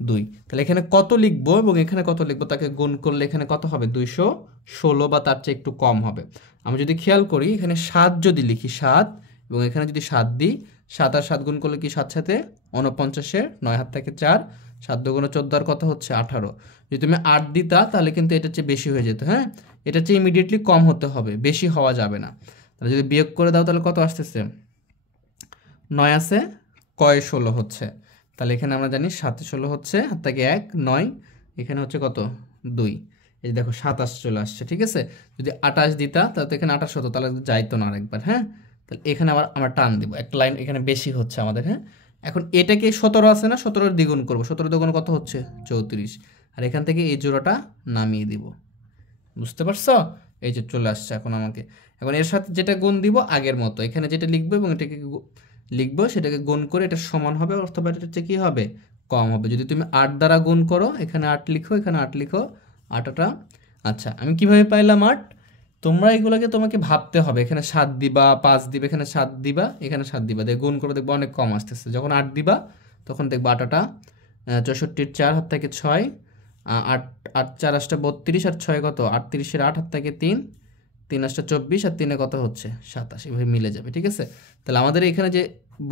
2। তাহলে এখানে কত লিখবো এবং এখানে কত লিখবো, তাকে গুণ করলে এখানে কত হবে? 216 বা তার চেয়ে একটু কম হবে। আমি যদি খেয়াল করি, এখানে 7 যদি লিখি, 7, এবং এখানে যদি 7 দিই, 7 আর 7 গুণ করলে কি 7 সাথে 49, 9 হাত থেকে 4, 7 দুগুণে 14, আর কত হচ্ছে? 18। যদি তুমি 8 দিতা তাহলে কিন্তু এটার চেয়ে বেশি হয়ে যেত, হ্যাঁ? এটার চেয়ে ইমিডিয়েটলি কম হতে হবে, বেশি হওয়া যাবে না। তাহলে যদি বিয়োগ করে দাও তাহলে কত আসতেছে? 9 আছে, কয় 16 হচ্ছে। তাহলে এখানে আমরা জানি 7 16 হচ্ছে, হাত থেকে 1 9, এখানে হচ্ছে কত? 2। এই যে দেখো 27 চলে আসছে, ঠিক আছে? যদি 28 দিতা তাহলে তো এখানে 28 হতো, তাহলে যাইতো না আরেকবার, হ্যাঁ? তাহলে এখানে আবার আমরা টান দিব, একটা লাইন এখানে বেশি হচ্ছে আমাদের, হ্যাঁ? এখন এটাকে 17 আছে না, 17-এর দ্বিগুণ করবো। 17 দ্বিগুণ কত হচ্ছে? 34। আর এখান থেকে এই জোড়াটা নামিয়ে দিব। বুঝতে পারছো? এই যে চলে আসছে এখন আমাকে। এখন এর সাথে যেটা গুণ দিব আগের মতো, এখানে যেটা লিখবো এবং এটাকে লিখবো, সেটাকে গুণ করে এটা সমান হবে, অথবা এটা হচ্ছে কি হবে? কম হবে। যদি তুমি 8 দ্বারা গুণ করো, এখানে 8 লিখো, এখানে 8 লিখো, 8টা। আচ্ছা, আমি কিভাবে পাইলাম 8? তোমরা এগুলোকে তোমাকে ভাবতে হবে। এখানে 7 দিবা, 5 দিবা, এখানে 7 দিবা, এখানে 7 দিবা, দিয়ে গুণ করে দেখবো অনেক কম আসতেছে। যখন 8 দিবা তখন দেখবো 8টা 64, 4 হাত থেকে 6, 8 8 4 8 32, আর 6 কত? 38-এর 8 হাত থেকে 3, 3 8 24, আর 3-এ কত হচ্ছে? 27। এভাবে মিলে যাবে, ঠিক আছে? তাহলে আমাদের এখানে যে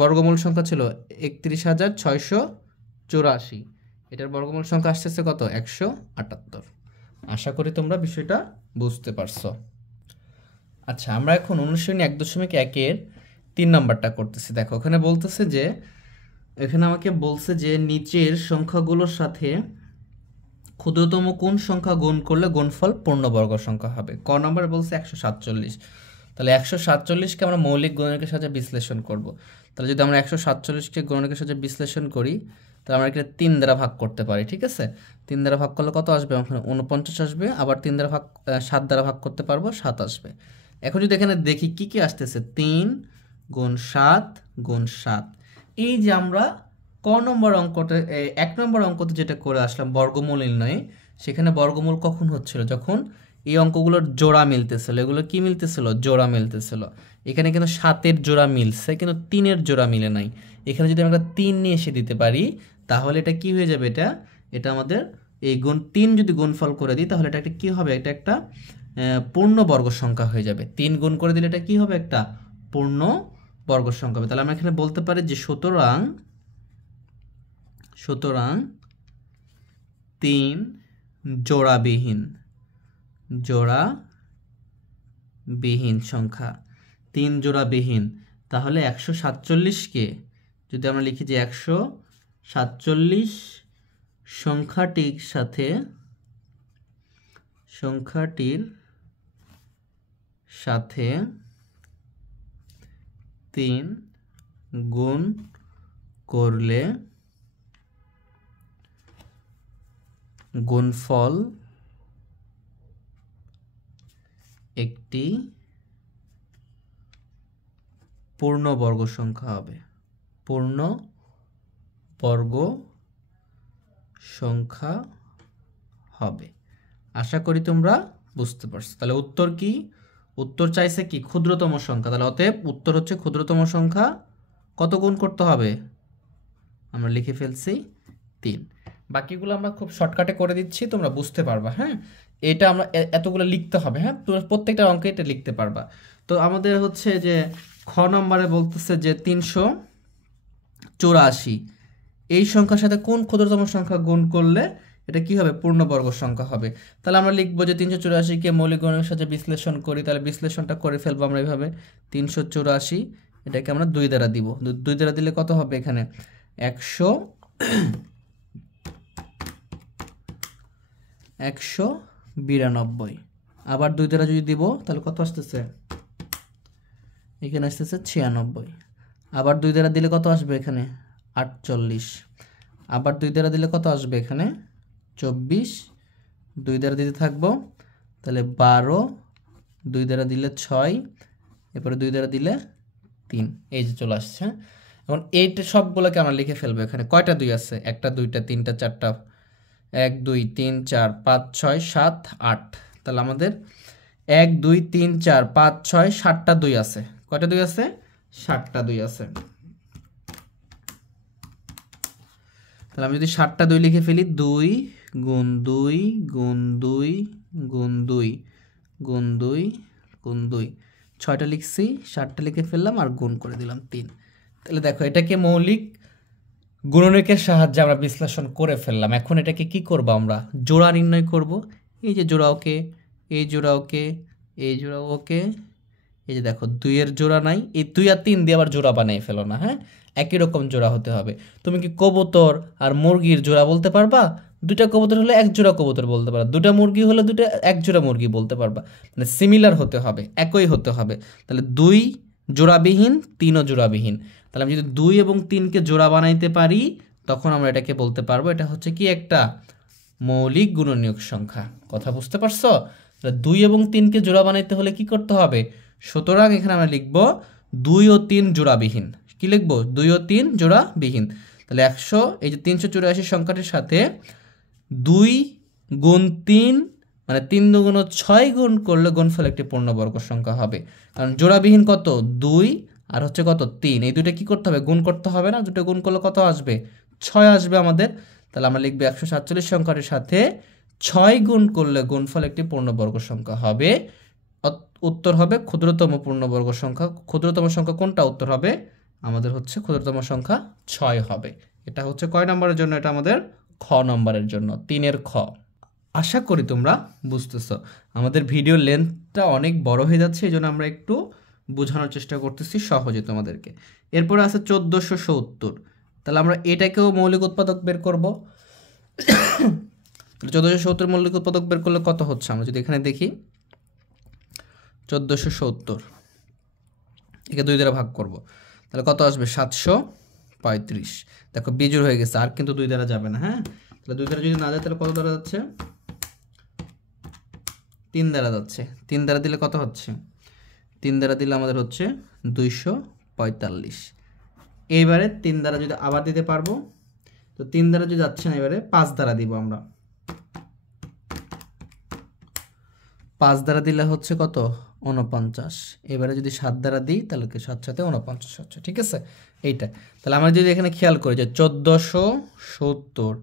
বর্গমূল সংখ্যা ছিল 31,684, এটার বর্গমূল সংখ্যা আসতেছে কত? 178। আশা করি তোমরা বিষয়টা বুঝতে পারছো। আচ্ছা, আমরা এখন অনুশীলনী 1.1-এর 3 নম্বরটা করতেছি। দেখো ওখানে বলতেছে যে, এখানে আমাকে বলছে যে নিচের সংখ্যাগুলোর সাথে ক্ষুদ্রতম কোন সংখ্যা গুণ করলে গুণফল পূর্ণবর্গ সংখ্যা হবে। ক নম্বরে বলছে 147। তাহলে 147কে আমরা মৌলিক গুণনীয়কের সাহায্যে বিশ্লেষণ করব। তাহলে যদি আমরা 147কে গুণনীয়কের সাহায্যে বিশ্লেষণ করি, তাহলে আমরা এখানে 3 দ্বারা ভাগ করতে পারি। ঠিক আছে, 3 দ্বারা ভাগ করলে কত আসবে? ওখানে 49 আসবে। আবার 3 দ্বারা 7 দ্বারা ভাগ করতে পারবো, 7 আসবে। এখন যদি এখানে দেখি কি কি আসতেছে, 3 গুণ 7 গুণ 7। এই যে আমরা ক নম্বর অঙ্কটা 1 নম্বর অঙ্কতে যেটা করে আসলাম বর্গমূল নির্ণয়ে, সেখানে বর্গমূল কখন হচ্ছিল? যখন এই অঙ্কগুলোর জোড়া মিলতেছিল। এগুলো কি মিলতেছিল? জোড়া মিলতেছিল। এখানে কিন্তু 7-এর জোড়া মিলছে, কিন্তু 3-এর জোড়া মিলে নাই। এখানে যদি আমরা 3 নিয়ে এসে দিতে পারি, তাহলে এটা কি হয়ে যাবে? এটা আমাদের এই 3 যদি গুণফল করে দিই, তাহলে এটা একটা কি হবে? এটা একটা পূর্ণবর্গ সংখ্যা হয়ে যাবে। 3 গুণ করে দিলে এটা কি হবে? একটা পূর্ণবর্গ সংখ্যা হবে। তাহলে আমরা এখানে বলতে পারি যে সুতরাং 3 জোড়াবিহীন সংখ্যা, 3 জোড়াবিহীন। তাহলে 147কে যদি আমরা লিখি যে 147 সংখ্যাটির সাথে 3 গুণ করলে গুণফল একটি পূর্ণবর্গ সংখ্যা হবে। আশা করি তোমরা বুঝতে পারছো। তাহলে উত্তর কি? উত্তর চাইছে কি? ক্ষুদ্রতম সংখ্যা। তাহলে অতএব উত্তর হচ্ছে ক্ষুদ্রতম সংখ্যা কত গুণ করতে হবে? আমরা লিখে ফেলছি 3। বাকিগুলো আমরা খুব শর্টকাটে করে দিচ্ছি, তোমরা বুঝতে পারবা। হ্যাঁ, এটা আমরা এতগুলো লিখতে হবে। হ্যাঁ, তোমরা প্রত্যেকটা অঙ্কে এটা লিখতে পারবা। তো আমাদের হচ্ছে যে খ নম্বরে বলতেছে যে 384 এই সংখ্যার সাথে কোন ক্ষুদ্রতম সংখ্যা গুণ করলে এটা কি হবে? পূর্ণবর্গ সংখ্যা হবে। তাহলে আমরা লিখবো যে 384কে মৌলিক গুণনীয়কের সাথে বিশ্লেষণ করি। তাহলে বিশ্লেষণটা করে ফেলবো আমরা এইভাবে। 384 এটাকে আমরা 2 দ্বারা দিব। 2 দ্বারা দিলে কত হবে? এখানে 192। আবার 2 দ্বারা যদি দিব তাহলে কত আসতেছে? এখানে আসতেছে 96। আবার 2 দ্বারা দিলে কত আসবে? এখানে 48। আবার 2 দ্বারা দিলে কত আসবে? এখানে 24। 2 দ্বারা দিতে থাকবো, তাহলে 12। 2 দ্বারা দিলে 6, এরপরে 2 দ্বারা দিলে 3। এই যে চলে আসছে। এখন এইটা সবগুলোকে আমরা লিখে ফেলবো। এখানে কয়টা 2 আছে? 1টা 2টা 3টা 4টা, 1 2 3 4 5 6 7 8। তাহলে আমাদের 1 2 3 4 5 6 7টা 2 আছে। কয়টা 2 আছে? 7টা 2 আছে। তাহলে আমি যদি 7টা 2 লিখে ফেলি, 2 গুণ 2 গুণ 2 গুণ 2 গুণ 2 গুণ 2, 6টা লিখছি, 7টা লিখে ফেললাম আর গুণ করে দিলাম 3। তাহলে দেখো এটাকে মৌলিক গুণনীয়কের সাহায্যে আমরা বিশ্লেষণ করে ফেললাম। এখন এটাকে কি করব? আমরা জোড়া নির্ণয় করব। এই যে জোড়া ওকে, এই জোড়া ওকে, এই জোড়া ওকে। এই যে দেখো 2 এর জোড়া নাই, এই 2 আর 3 দিয়ে আবার জোড়া বানিয়ে ফেলো না। হ্যাঁ, একই রকম জোড়া হতে হবে। তুমি কি কবুতর আর মুরগির জোড়া বলতে পারবা? 2টা কবুতর হলে 1 জোড়া কবুতর বলতে পারবা, 2টা মুরগি হলে 1 জোড়া মুরগি বলতে পারবা। মানে সিমিলার হতে হবে, একই হতে হবে। তাহলে 2 জোড়াবিহীন, 3ও জোড়াবিহীন। তাহলে আমি যদি 2 এবং 3কে জোড়া বানাইতে পারি, তখন আমরা এটাকে বলতে পারবো এটা হচ্ছে কি? একটা মৌলিক গুণনীয়ক সংখ্যা। কথা বুঝতে পারছো? 2 এবং 3কে জোড়া বানাইতে হলে কি করতে হবে? সুতরাং এখানে আমরা লিখব 2 ও 3 জোড়াবিহীন। কি লিখবো? 2 ও 3 জোড়াবিহীন। তাহলে 100, এই যে 384 সংখ্যাটির সাথে 2 গুণ 3 মানে 3 দুগুণ 6 গুণ করলে গুণফল একটি পূর্ণবর্গ সংখ্যা হবে। কারণ জোড়াবিহীন কত? 2 আর হচ্ছে কত? 3। এই দুটো কি করতে হবে? গুণ করতে হবে না? দুটো গুণ করলে কত আসবে? 6 আসবে আমাদের। তাহলে আমরা লিখবো 147 সংখ্যাটির সাথে 6 গুণ করলে গুণফল একটি পূর্ণবর্গ সংখ্যা হবে। উত্তর হবে ক্ষুদ্রতম পূর্ণবর্গ সংখ্যা। ক্ষুদ্রতম সংখ্যা কোনটা? উত্তর হবে আমাদের হচ্ছে ক্ষুদ্রতম সংখ্যা 6 হবে। এটা হচ্ছে কয় নম্বরের জন্য? এটা আমাদের খ নম্বরের জন্য, 3-এর খ। আশা করি তোমরা বুঝতেছো। আমাদের ভিডিও লেন্থটা অনেক বড় হয়ে যাচ্ছে, এই জন্য আমরা একটু বোঝানোর চেষ্টা করতেছি সহজে তোমাদেরকে। এরপরে আছে 1470। তাহলে আমরা এটাকেও মৌলিক উৎপাদক বের করব। 1470 মৌলিক উৎপাদক বের করলে কত হচ্ছে আমরা যদি এখানে দেখি, 1470 একে 2 দ্বারা ভাগ করব, তাহলে কত আসবে 735। দেখো বিজোড় হয়ে গেছে, আর কিন্তু 2 দ্বারা যাবে না। হ্যাঁ, তাহলে 2 দ্বারা যদি না যায় তাহলে কত দ্বারা যাচ্ছে, 3 দ্বারা যাচ্ছে। 3 দ্বারা দিলে কত হচ্ছে, 3 দ্বারা দিলে আমাদের হচ্ছে 245। এইবারে 3 দ্বারা যদি আবার দিতে পারবো, তো 3 দ্বারা যদি যাচ্ছে না, এবারে 5 দ্বারা দিব আমরা। 5 দ্বারা দিলে হচ্ছে কত, 49। এবারে যদি 7 দ্বারা দিই তাহলে 7 সাথে 49 হচ্ছে। ঠিক আছে, এইটা। তাহলে আমরা যদি এখানে খেয়াল করি যে 1470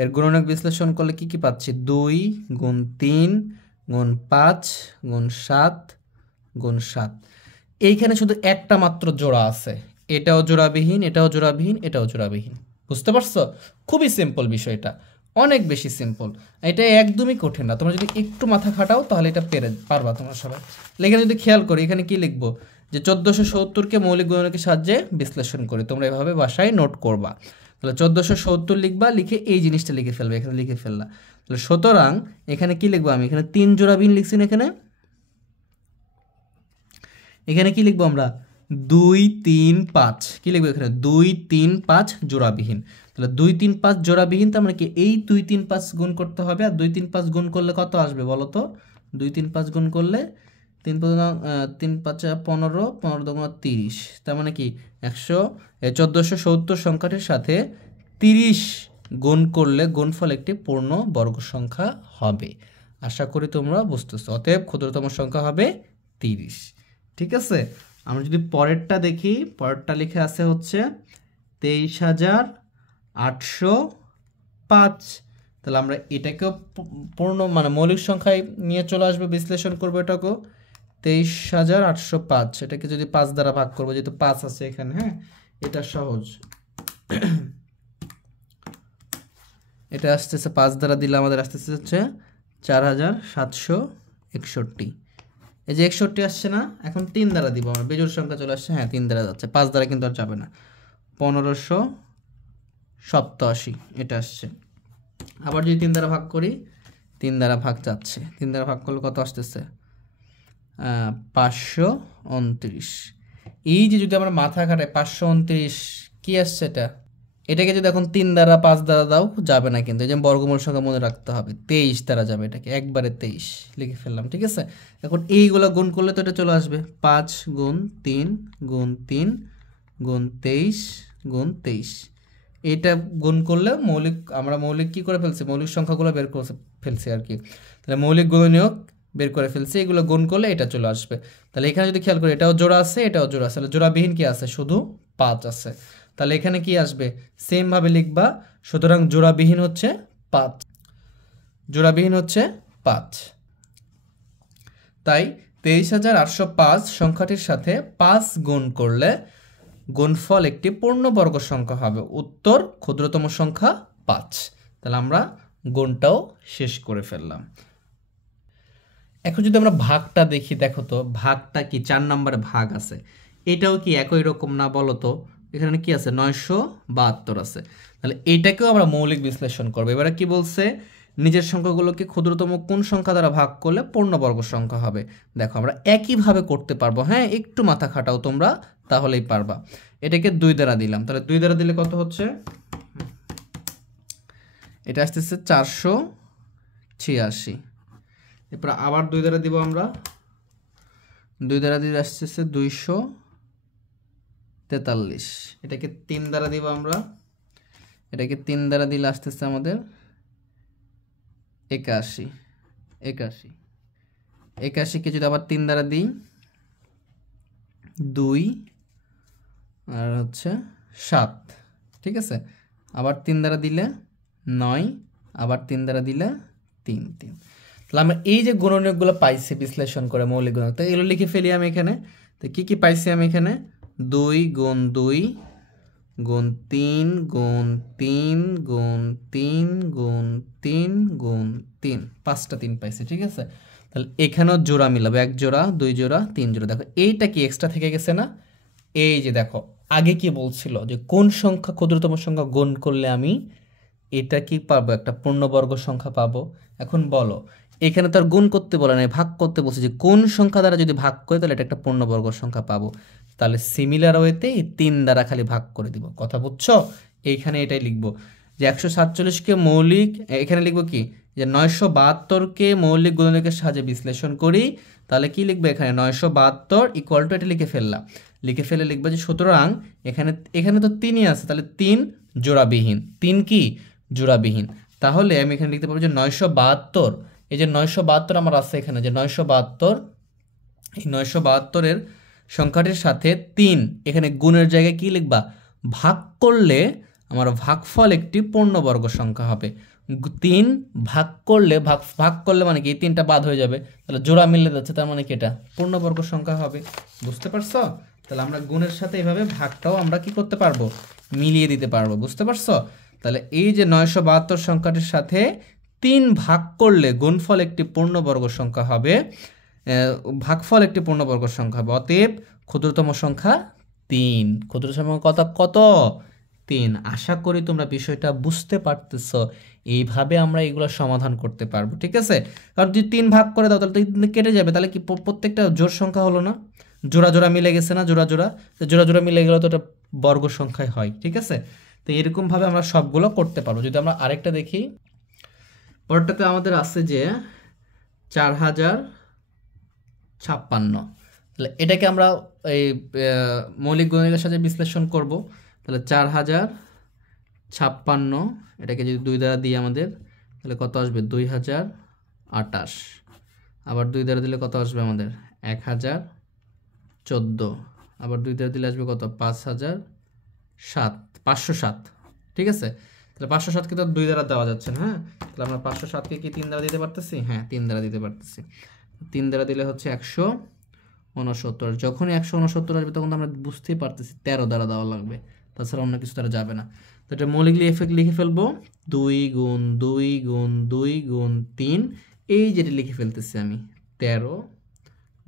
এর গুণনীয়ক বিশ্লেষণ করলে কি কি পাচ্ছি, 2 গুণ 3 গুণ 5 গুণ 7 গুণ 7। এইখানে শুধু একটা মাত্র জোড়া আছে, এটাও জোড়াবিহীন, এটাও জোড়াবিহীন, এটাও জোড়াবিহীন। বুঝতে পারছো? খুবই সিম্পল বিষয়টা, অনেক বেশি সিম্পল। এটা একদমই কঠিন না, তোমরা যদি একটু মাথা খাটাও তাহলে এটা পারবা তোমরা সবাই। এখানে যদি খেয়াল করি, এখানে কি লিখবো, যে 1470কে মৌলিক গুণনীয়কের সাহায্যে বিশ্লেষণ করি। তোমরা এভাবে বাসায় নোট করবা। তাহলে 1470 লিখবা, লিখে এই জিনিসটা লিখে ফেলবে, এখানে লিখে ফেললা। তাহলে সুতরাং এখানে কি লিখবো, আমি এখানে 3 জোড়াবিহীন লিখছি না, এখানে কি লিখবো আমরা, 2 3 5 কি লিখবো এখানে, 2 3 5 জোড়াবিহীন। তাহলে 2 3 5 জোড়াবিহীন, তার মানে কি এই 2 3 5 গুণ করতে হবে। আর 2 3 5 গুণ করলে কত আসবে বলো তো, 2 3 5 গুণ করলে 3 5 15, 15 দুগুণ 30। তার মানে কি 1470 সংখ্যাটির সাথে 30 গুণ করলে গুণফল একটি পূর্ণ বর্গ সংখ্যা হবে। আশা করি তোমরা বুঝতেছো। অতএব ক্ষুদ্রতম সংখ্যা হবে 30। ঠিক আছে, আমরা যদি পরেরটা দেখি, পরেরটা লিখে আছে হচ্ছে 23,805। তাহলে আমরা এটাকেও পূর্ণ মানে মৌলিক সংখ্যায় নিয়ে চলে আসবো, বিশ্লেষণ করবো এটাকেও। 23,805 এটাকে যদি 5 দ্বারা ভাগ করবো, যেহেতু 5 আছে এখানে। হ্যাঁ, এটা সহজ। এটা আসতেছে 5 দ্বারা দিলে আমাদের আসতেছে হচ্ছে 4,761। এই যে 61 আসছে না, এখন 3 দ্বারা দিব আমরা, বেজোড় সংখ্যা চলে আসছে। হ্যাঁ, 3 দ্বারা যাচ্ছে, 5 দ্বারা কিন্তু আর যাবে না। 1587 এটা আসছে। আবার যদি 3 দ্বারা ভাগ করি, 3 দ্বারা ভাগ যাচ্ছে, 3 দ্বারা ভাগ করলে কত আসতেছে, 529। এই যে যদি আমরা মাথা খাটাই, 529 কি আসছে এটা, এটাকে যদি এখন 3 দ্বারা 5 দ্বারা দাও যাবে না, কিন্তু এই যে বর্গমূল সংখ্যা মনে রাখতে হবে, 23 দ্বারা যাবে। এটাকে একবারে 23 লিখে ফেললাম। ঠিক আছে, এখন এইগুলো গুণ করলে তো এটা চলে আসবে, 5 গুণ 3 গুণ 3 গুণ 23 গুণ 23। এইটা গুণ করলে আমরা মৌলিক কি করে ফেলছি, মৌলিক সংখ্যাগুলো বের করে ফেলছি আর কি। তাহলে মৌলিক গুণনীয়ক বের করে ফেলছি, এগুলো গুণ করলে এটা চলে আসবে। তাহলে এখানে যদি খেয়াল করি, এটাও জোড়া আছে, এটাও জোড়া আছে, তাহলে জোড়াবিহীন কি আছে, শুধু 5 আছে। তাহলে এখানে কি আসবে, সেম ভাবে লিখবা। সুতরাং জোড়াবিহীন হচ্ছে 5, জোড়াবিহীন হচ্ছে 5। তাই 23,805 সংখ্যাটির সাথে 5 গুণ করলে গুণফল একটি পূর্ণবর্গ সংখ্যা হবে। উত্তর ক্ষুদ্রতম সংখ্যা 5। তাহলে আমরা গুণটাও শেষ করে ফেললাম। এখন যদি আমরা ভাগটা দেখি, দেখো তো ভাগটা কি, 4 নম্বরে ভাগ আছে। এটাও কি একই রকম না বলো তো, এখানে কি আছে, 972 আছে। তাহলে এইটাকেও আমরা মৌলিক বিশ্লেষণ করবো। এবারে কি বলছে, নিজের সংখ্যাগুলোকে ক্ষুদ্রতম কোন সংখ্যা দ্বারা ভাগ করলে পূর্ণবর্গ সংখ্যা হবে। দেখো আমরা একইভাবে করতে পারবো। হ্যাঁ, একটু মাথা খাটাও তোমরা, তাহলেই পারবা। এটাকে 2 দ্বারা দিলাম, তাহলে 2 দ্বারা দিলে কত হচ্ছে, এটা আসতেছে 486। এরপর আবার 2 দ্বারা দিব আমরা, 2 দ্বারা দিলে আসতেছে 243। এটাকে 3 দ্বারা দিব আমরা, এটাকে 3 দ্বারা দিলে আসতেছে আমাদের 81। 81কে যদি আবার 3 দ্বারা দিই, 2 আর হচ্ছে 7। ঠিক আছে, আবার 3 দ্বারা দিলে 9, আবার 3 দ্বারা দিলে 3। তাহলে আমরা এই যে গুণনীয়কগুলো পাইছি বিশ্লেষণ করে মৌলিক গুণনীয়ক, তো এগুলো লিখে ফেলি আমি এখানে। তো কি কি পাইছি আমি এখানে, 2 গুণ 2 গুণ 3 গুণ 3 গুণ 3 গুণ 3 গুণ 3, 5টা 3 পাইছি, ঠিক আছে। তাহলে এখানেও জোড়া মিলাবো, 1 জোড়া 2 জোড়া 3 জোড়া। দেখো এইটা কি এক্সট্রা থেকে গেছে না? এই যে দেখো আগে কি বলছিল যে কোন সংখ্যা ক্ষুদ্রতম সংখ্যা গুণ করলে আমি এটা কি পাবো, একটা পূর্ণবর্গ সংখ্যা পাবো। এখন বলো, এখানে তো আর গুণ করতে বলে নাই, ভাগ করতে বলছে যে কোন সংখ্যা দ্বারা যদি ভাগ করে তাহলে এটা একটা পূর্ণবর্গ সংখ্যা পাবো। তাহলে সিমিলার ওয়েতে এই 3 দ্বারা খালি ভাগ করে দিব। কথা বুঝছো? এইখানে এটাই লিখবো যে 147কে মৌলিক, এখানে লিখবো কি যে 972কে মৌলিক গুণনীয়কের সাহায্যে বিশ্লেষণ করি। তাহলে কি লিখবো এখানে 972 ইকুয়াল টু, এটা লিখে ফেললাম, লিখে ফেলে লিখবো যে সুতরাং এখানে এখানে তো 3ই আছে, তাহলে 3 জোড়াবিহীন, 3 কি জোড়াবিহীন। তাহলে আমি এখানে লিখতে পারবো যে 972, এই যে 972 আমার আছে এখানে, যে 972, এই 972-এর সংখ্যাটির সাথে 3 এখানে গুণের জায়গায় কি লিখবা, ভাগ করলে আমার ভাগফল একটি পূর্ণবর্গ সংখ্যা হবে। 3 ভাগ করলে ভাগ করলে মানে কি এই 3টা বাদ হয়ে যাবে, তাহলে জোড়া মিলে যাচ্ছে, তার মানে কি এটা পূর্ণবর্গ সংখ্যা হবে। বুঝতে পারছো? তাহলে আমরা গুণের সাথে এইভাবে ভাগটাও আমরা কি করতে পারবো, মিলিয়ে দিতে পারবো। বুঝতে পারছো? তাহলে এই যে 972 সংখ্যাটির সাথে 3 ভাগ করলে গুণফল একটি পূর্ণবর্গ সংখ্যা হবে, ভাগফল একটি পূর্ণবর্গ সংখ্যা হবে। অতএব ক্ষুদ্রতম সংখ্যা 3। ক্ষুদ্রতম সংখ্যা কত কত? 3। আশা করি তোমরা বিষয়টা বুঝতে পারতেছো। এইভাবে আমরা এগুলো সমাধান করতে পারবো, ঠিক আছে। কারণ যদি 3 ভাগ করে দাও তাহলে তো কেটে যাবে, তাহলে কি প্রত্যেকটা জোড় সংখ্যা হলো না, জোড়া জোড়া মিলে গেছে না, জোড়া জোড়া, তো জোড়া জোড়া মিলে গেলে তো এটা বর্গ সংখ্যায় হয়, ঠিক আছে। তো এরকমভাবে আমরা সবগুলো করতে পারবো। যদি আমরা আরেকটা দেখি, পরেরটাতে আমাদের আছে যে 4056, তাহলে এটাকে আমরা এই মৌলিক গুণনীয়কের সাথে বিশ্লেষণ করব। তাহলে 4056, এটাকে যদি 2 দ্বারা দিই আমাদের, তাহলে কত আসবে 2028, আবার 2 দ্বারা দিলে কত আসবে আমাদের 1014, আবার 2 দ্বারা দিলে আসবে কত 507, ঠিক আছে। তাহলে 507কে তো 2 দ্বারা দেওয়া যাচ্ছে না, হ্যাঁ। তাহলে আমরা 507কে কি 3 দ্বারা দিতে পারতেছি? হ্যাঁ, 3 দ্বারা দিতে পারতেছি। 3 দ্বারা দিলে হচ্ছে 169। যখনই 169 আসবে তখন তো আমরা বুঝতেই পারতেছি 13 দ্বারা দেওয়া লাগবে, তাছাড়া অন্য কিছু দ্বারা যাবে না। তো এটা মৌলিক লিখে ফেলবো 2 গুণ 2 গুণ 2 গুণ 3, এই যেটা লিখে ফেলতেছি আমি 13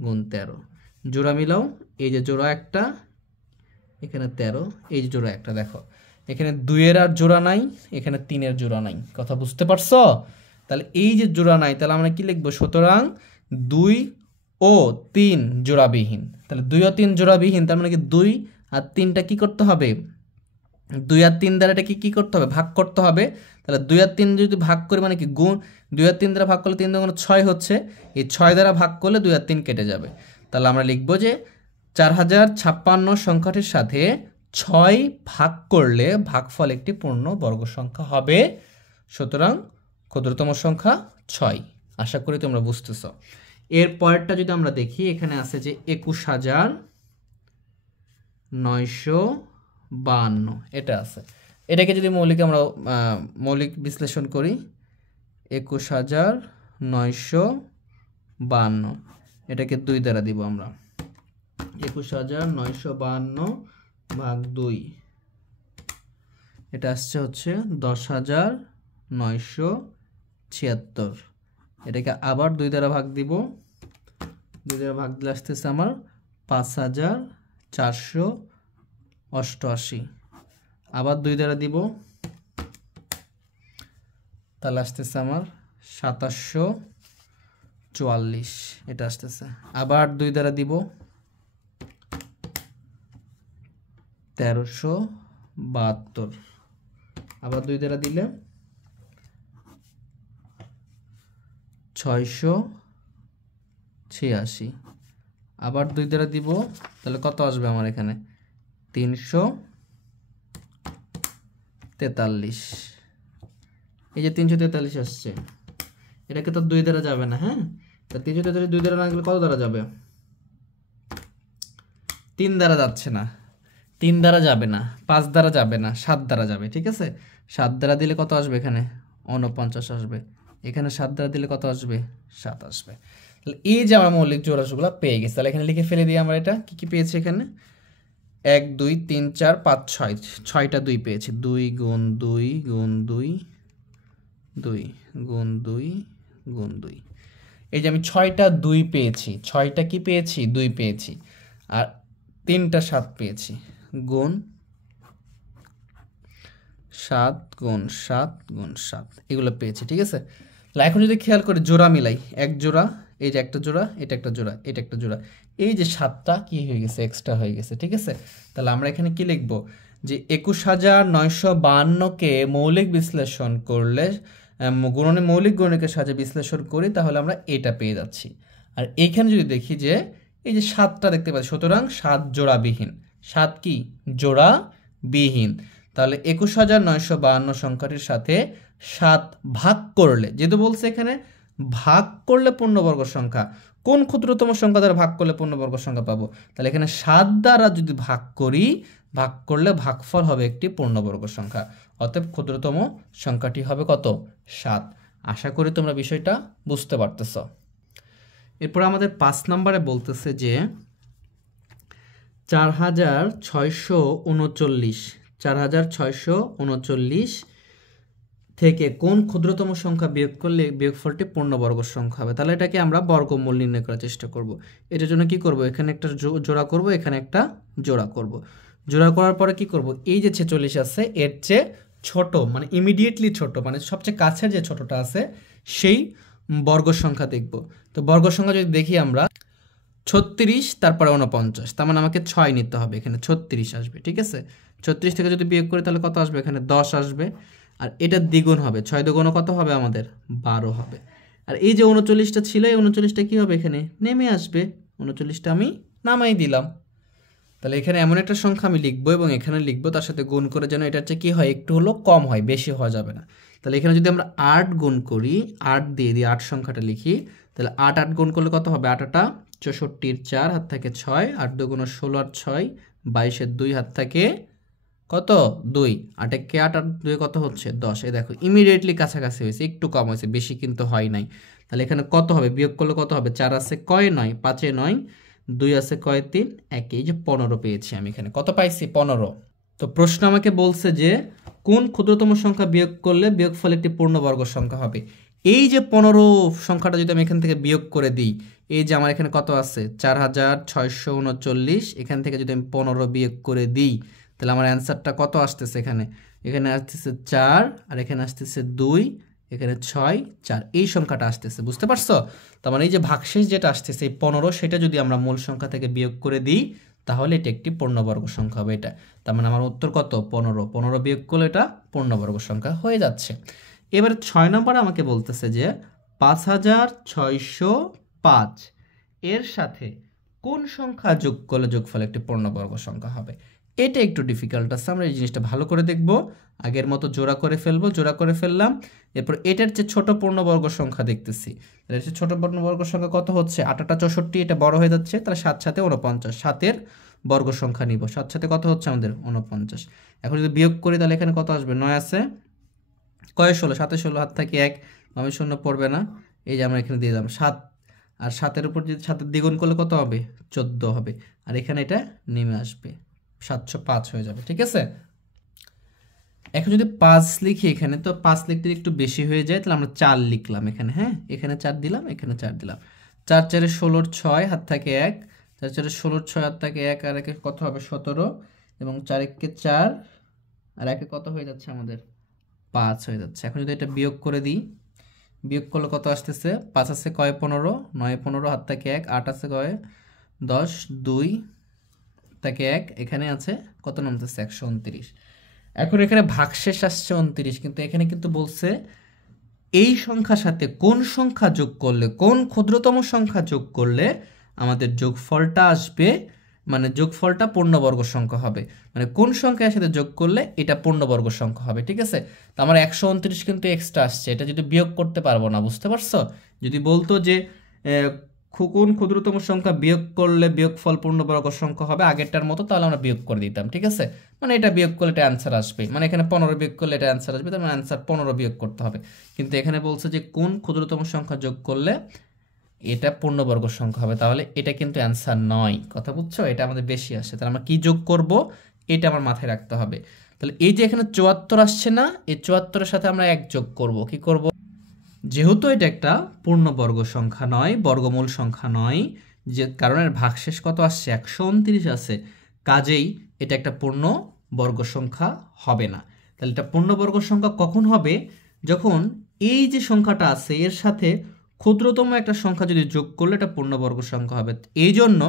গুণ 13। জোড়া মিলাও, এই যে জোড়া একটা, এখানে 13, এই যে জোড়া একটা। দেখো এখানে 2-এর আর জোড়া নাই, এখানে 3-এর জোড়া নাই। কথা বুঝতে পারছো? তাহলে এই যে জোড়া নাই, তাহলে আমরা কি লিখবো, সুতরাং 2 ও 3 জোড়াবিহীন। তাহলে 2 ও 3 জোড়াবিহীন, তার মানে কি 2 আর 3টা কি করতে হবে, 2 আর 3 দ্বারা এটাকে কি করতে হবে, ভাগ করতে হবে। তাহলে 2 আর 3 যদি ভাগ করি মানে কি গুণ, 2 আর 3 দ্বারা ভাগ করলে 3 দুগুণ 6 হচ্ছে, এই 6 দ্বারা ভাগ করলে 2 আর 3 কেটে যাবে। তাহলে আমরা লিখবো যে 4056 সংখ্যাটির সাথে 6 ভাগ করলে ভাগফল একটি পূর্ণবর্গ সংখ্যা হবে। সুতরাং ক্ষুদ্রতম সংখ্যা 6। আশা করি তোমরা বুঝতেছো। এর পরেরটা যদি আমরা দেখি, এখানে আছে যে 21952, এটা আছে। এটাকে যদি আমরা মৌলিক বিশ্লেষণ করি, 21952, এটাকে 2 দ্বারা দিব আমরা। 21952 ভাগ 2, এটা আসছে হচ্ছে 10976। এটাকে আবার 2 দ্বারা ভাগ দিব, 2 দ্বারা ভাগ দিলে আসতেছে আমার 5488। আবার 2 দ্বারা দিব, তাহলে আসতেছে আমার 2744, এটা আসতেছে। আবার 2 দ্বারা দিব, 1372। আবার 2 দ্বারা দিলে 686। আবার 2 দ্বারা দিব, তাহলে কত আসবে আমার এখানে 343। এই যে 343 আসছে, এটাকে তো 2 দ্বারা যাবে না, হ্যাঁ। তা 343 2 দ্বারা না গেলে কত দ্বারা যাবে? 3 দ্বারা যাচ্ছে না, 3 দ্বারা যাবে না, 5 দ্বারা যাবে না, 7 দ্বারা যাবে, ঠিক আছে। 7 দ্বারা দিলে কত আসবে? এখানে 49 আসবে। এখানে 7 দ্বারা দিলে কত আসবে? 7 আসবে। তাহলে এই যে আমরা মৌলিক জোড়াগুলো পেয়ে গেছি, তাহলে এখানে লিখে ফেলে দিই আমরা। এটা কি কি পেয়েছি এখানে? 1 2 3 4 5 6 6টা 2 পেয়েছি 2 গুণ 2 গুণ 2 2 গুণ 2 গুণ 2 এই যে আমি 6টা 2 পেয়েছি 6টা কি পেয়েছি 2 পেয়েছি আর 3টা 7 পেয়েছি গুণ 7 গুণ 7 গুণ 7 এগুলো পেয়েছি ঠিক আছে। তাহলে এখন যদি খেয়াল করে জোড়া মিলাই এক জোড়া এই যে একটা জোড়া এটা একটা জোড়া এটা একটা জোড়া এই যে 7টা কি হয়ে গেছে এক্সট্রা হয়ে গেছে ঠিক আছে। তাহলে আমরা এখানে কি লিখব যে 21952কে মৌলিক বিশ্লেষণ করলে গুণনে মৌলিক গুণনীয়কের সাহায্যে বিশ্লেষণ করি তাহলে আমরা এটা পেয়ে যাচ্ছি। আর এইখানে যদি দেখি যে এই যে 7টা দেখতে পাচ্ছি সুতরাং 7 জোড়াবিহীন 7 কি জোড়াবিহীন। তাহলে 21952 সংখ্যাটির সাথে 7 ভাগ করলে যেহেতু বলছে এখানে ভাগ করলে পূর্ণবর্গ সংখ্যা কোন ক্ষুদ্রতম সংখ্যা দ্বারা ভাগ করলে পূর্ণবর্গ সংখ্যা পাবো তাহলে এখানে 7 দ্বারা যদি ভাগ করি ভাগ করলে ভাগফল হবে একটি পূর্ণবর্গ সংখ্যা অতএব ক্ষুদ্রতম সংখ্যাটি হবে কত 7। আশা করি তোমরা বিষয়টা বুঝতে পারতেছ। এরপর আমাদের 5 নম্বরে বলতেছে যে 4639 থেকে কোন ক্ষুদ্রতম সংখ্যা বিয়োগ করলে বিয়োগফলটি পূর্ণবর্গ সংখ্যা হবে। তাহলে এটাকে আমরা বর্গমূল নির্ণয় করার চেষ্টা করব। এটার জন্য কি করব এখানে একটা জোড়া করব এখানে একটা জোড়া করব। জোড়া করার পরে কি করব এই যে 46 আছে এর চেয়ে ছোট মানে ইমিডিয়েটলি ছোট মানে সবচেয়ে কাছের যে ছোটটা আছে সেই বর্গ সংখ্যা দেখব। তো বর্গ সংখ্যা যদি দেখি আমরা 36 তারপরে 49 তার মানে আমাকে 6 নিতে হবে এখানে 36 আসবে ঠিক আছে। 36 থেকে যদি বিয়োগ করি তাহলে কত আসবে এখানে 10 আসবে আর এটা দ্বিগুণ হবে 6 দ্বিগুণ কত হবে আমাদের 12 হবে। আর এই যে 39টা ছিল এই 39টা কি হবে এখানে নেমে আসবে 39টা আমি নামাই দিলাম। তাহলে এখানে এমন একটা সংখ্যা আমি লিখবো এবং এখানে লিখবো তার সাথে গুণ করে যেন এটার চেয়ে কি হয় একটু হলো কম হয় বেশি হওয়া যাবে না। তাহলে এখানে যদি আমরা 8 গুণ করি 8 দিয়ে দিই 8 সংখ্যাটা লিখি তাহলে 8 8 গুণ করলে কত হবে 8 8 64 4 হাত থেকে 6 8 2 গুণ 16 আর 6 22 এর 2 হাত থেকে কত 2 8 কে 8 আর 2 কত হচ্ছে 10। এই দেখো ইমিডিয়েটলি কাছাকাছি হয়েছে একটু কম হয়েছে বেশি কিন্তু হয় নাই। তাহলে এখানে কত হবে বিয়োগ করলে কত হবে 4 আছে কয় 9 5 এ 9 2 আছে কয় 3 1 এই যে 15 পেয়েছি আমি এখানে কত পাইছি 15। তো প্রশ্ন আমাকে বলছে যে কোন ক্ষুদ্রতম সংখ্যা বিয়োগ করলে বিয়োগফল একটি পূর্ণবর্গ সংখ্যা হবে। এই যে 15 সংখ্যাটা যদি আমি এখান থেকে বিয়োগ করে দিই এই যে আমার এখানে কত আছে 4639 এখান থেকে যদি আমি 15 বিয়োগ করে দিই তাহলে আমার অ্যান্সারটা কত আসতেছে এখানে এখানে আসতেছে 4 আর এখানে আসতেছে 2 এখানে 6 4 এই সংখ্যাটা আসতেছে বুঝতে পারছো। তার মানে এই যে ভাগশেষ যেটা আসতেছে এই 15 সেটা যদি আমরা মূল সংখ্যা থেকে বিয়োগ করে দিই তাহলে এটা একটি পূর্ণবর্গ সংখ্যা হবে এটা। তার মানে আমার উত্তর কত 15 বিয়োগ করলে এটা পূর্ণবর্গ সংখ্যা হয়ে যাচ্ছে। এবারে 6 নম্বরে আমাকে বলতেছে যে 5605 এর সাথে কোন সংখ্যা যোগ করলে যোগফল একটি পূর্ণবর্গ সংখ্যা হবে। এটা একটু ডিফিকাল্ট আছে আমরা এই জিনিসটা ভালো করে দেখব। আগের মতো জোড়া করে ফেলবো জোড়া করে ফেললাম এরপর এটার যে ছোট পূর্ণবর্গ সংখ্যা দেখতেছি তাহলে ছোট পূর্ণবর্গ সংখ্যা কত হচ্ছে 8 8 64 এটা বড় হয়ে যাচ্ছে তাহলে 7 7 49 7 এর বর্গ সংখ্যা নিব 7 7 কত হচ্ছে আমাদের 49। এখন যদি বিয়োগ করি তাহলে এখানে কত আসবে 9 আছে কয় 16 7 16 হাত থেকে 1 আমি শূন্য পড়বে না এই যে আমরা এখানে দিয়ে দিলাম 7 আর 7 এর উপর যদি 7 দ্বিগুণ করলে কত হবে 14 হবে আর এখানে এটা নেমে আসবে 705 হয়ে যাবে ঠিক আছে। এখন যদি 5 লিখি এখানে তো 5 লিখতে একটু বেশি হয়ে যায় তাহলে আমরা 4 লিখলাম এখানে হ্যাঁ এখানে 4 দিলাম এখানে 4 দিলাম 4 4 এ 16 6 হাত থেকে 1 4 4 এ 16 6 হাত থেকে 1 আর একে কত হবে 17 এবং 4 1 কে 4 আর একে কত হয়ে যাচ্ছে আমাদের 5 হয়ে যাচ্ছে। এখন যদি এটা বিয়োগ করে দিই বিয়োগ করলে কত আসতেছে 5 আছে কয় 15 9 15 হাত থেকে 1 8 আছে কয় 10 2 থেকে 1 এখানে আছে কত নামতেছে 129। এখন এখানে ভাগশেষ আসছে 29 কিন্তু এখানে কিন্তু বলছে এই সংখ্যার সাথে কোন সংখ্যা যোগ করলে কোন ক্ষুদ্রতম সংখ্যা যোগ করলে আমাদের যোগফলটা আসবে মানে যোগফলটা পূর্ণবর্গ সংখ্যা হবে মানে কোন সংখ্যার সাথে যোগ করলে এটা পূর্ণবর্গ সংখ্যা হবে ঠিক আছে। তো আমার 129 কিন্তু এক্সট্রা আসছে এটা যদি বিয়োগ করতে পারবো না বুঝতে পারছো। যদি বলতো যে কোন ক্ষুদ্রতম সংখ্যা বিয়োগ করলে বিয়োগফল পূর্ণবর্গ সংখ্যা হবে আগেরটার মতো তাহলে আমরা বিয়োগ করে দিতাম ঠিক আছে। মানে এটা বিয়োগ করলে এটা অ্যান্সার আসবে মানে এখানে 15 বিয়োগ করলে এটা অ্যান্সার আসবে তার মানে অ্যান্সার 15 বিয়োগ করতে হবে। কিন্তু এখানে বলছে যে কোন ক্ষুদ্রতম সংখ্যা যোগ করলে এটা পূর্ণবর্গ সংখ্যা হবে। তাহলে এটা কিন্তু অ্যান্সার নয়। কথা বুঝছো? এটা আমাদের বেশি আসে। তাহলে আমরা কি যোগ করব এটা আমার মাথায় রাখতে হবে। তাহলে এই যে এখানে 74 আসছে না, এই 74-এর সাথে আমরা 1 যোগ করব। কি করব? যেহেতু এটা একটা পূর্ণবর্গ সংখ্যা নয়, বর্গমূল সংখ্যা নয়, যে কারণে ভাগশেষ কত আসছে 129 আছে, কাজেই এটা একটা পূর্ণবর্গ সংখ্যা হবে না। তাহলে এটা পূর্ণবর্গ সংখ্যা কখন হবে? যখন এই যে সংখ্যাটা আছে এর সাথে ক্ষুদ্রতম একটা সংখ্যা যদি যোগ করলে এটা পূর্ণবর্গ সংখ্যা হবে। এই জন্য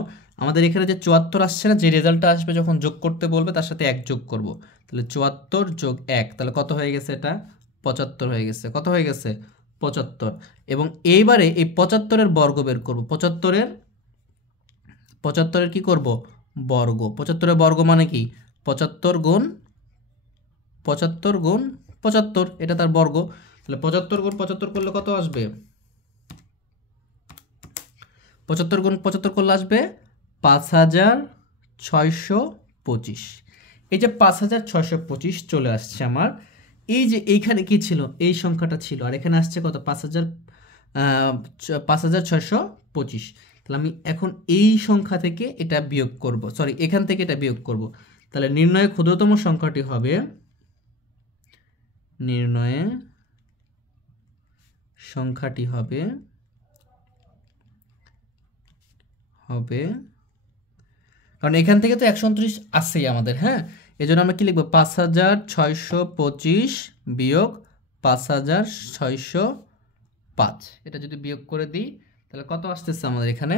আমাদের এখানে যে 74 আসছে না, যে রেজাল্টটা আসবে যখন যোগ করতে বলবে তার সাথে 1 যোগ করব। তাহলে 74 যোগ 1, তাহলে কত হয়ে গেছে? এটা 75 হয়ে গেছে। কত হয়ে গেছে? 75। এবং এইবারে এই 75-এর বর্গ বের করব। 75-এর কি করব? বর্গ। 75-এর বর্গ মানে কি? 75 গুণ 75, এটা তার বর্গ। তাহলে 75 গুণ 75 করলে কত আসবে? 75 গুণ 75 করলে আসবে 5625। এই যে 5625 চলে আসছে আমার। এই যে এইখানে কি ছিল? এই সংখ্যাটা ছিল, আর এখানে আসছে কত? 5625। তাহলে আমি এখন এই সংখ্যা থেকে এটা বিয়োগ করব, সরি এখান থেকে এটা বিয়োগ করব। তাহলে নির্ণয়ে ক্ষুদ্রতম সংখ্যাটি হবে, নির্ণয়ে সংখ্যাটি হবে কারণ এখান থেকে তো 129 আসছেই আমাদের, হ্যাঁ, এই জন্য আমরা কি লিখবো? 5625 বিয়োগ 5605। এটা যদি বিয়োগ করে দিই তাহলে কত আসতেছে আমাদের? এখানে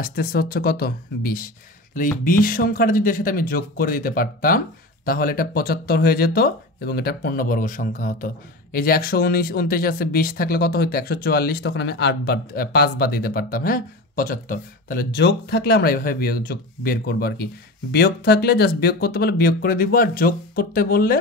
আসতেছে হচ্ছে কত? 20। তাহলে এই 20 সংখ্যাটা যদি এর সাথে আমি যোগ করে দিতে পারতাম তাহলে এটা 75 হয়ে যেত এবং এটা পূর্ণবর্গ সংখ্যা হতো। এই যে 129 আছে, 20 থাকলে কত হইতো? 144। তখন আমি 5 বাদ দিতে পারতাম, হ্যাঁ, 75। তাহলে যোগ থাকলে আমরা এইভাবে যোগ বের করবো আর কি। বিয়োগ থাকলে জাস্ট বিয়োগ করতে বললে বিয়োগ করে দিব, আর যোগ করতে বললে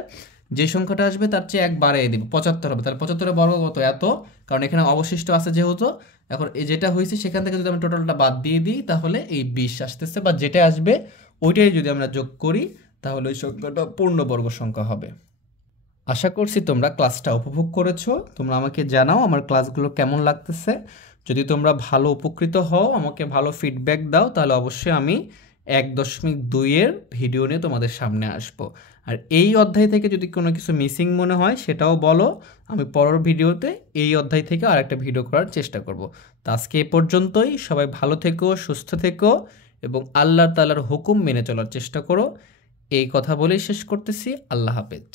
যে সংখ্যাটা আসবে তার চেয়ে 1 বাড়িয়ে দিব, 75 হবে। তাহলে 75-এর বর্গ কত? এত, কারণ এখানে অবশিষ্ট আছে যেহেতু। এখন এই যেটা হয়েছে সেখান থেকে যদি আমি টোটালটা বাদ দিয়ে দিই তাহলে এই 20 আসতেছে, বা যেটা আসবে ওইটাই যদি আমরা যোগ করি তাহলে ওই সংখ্যাটা পূর্ণবর্গ সংখ্যা হবে। আশা করছি তোমরা ক্লাসটা উপভোগ করেছো। তোমরা আমাকে জানাও আমার ক্লাসগুলো কেমন লাগতেছে। যদি তোমরা ভালো উপকৃত হও, আমাকে ভালো ফিডব্যাক দাও, তাহলে অবশ্যই আমি 1.2-এর ভিডিও নিয়ে তোমাদের সামনে আসব। আর এই অধ্যায় থেকে যদি কোনো কিছু মিসিং মনে হয় সেটাও বলো, আমি পরের ভিডিওতে এই অধ্যায় থেকে আরেকটা ভিডিও করার চেষ্টা করব। তো আজকে এ পর্যন্তই। সবাই ভালো থেকো, সুস্থ থেকো এবং আল্লাহ তাআলার হুকুম মেনে চলার চেষ্টা করো। এই কথা বলেই শেষ করতেছি। আল্লাহ হাফেজ।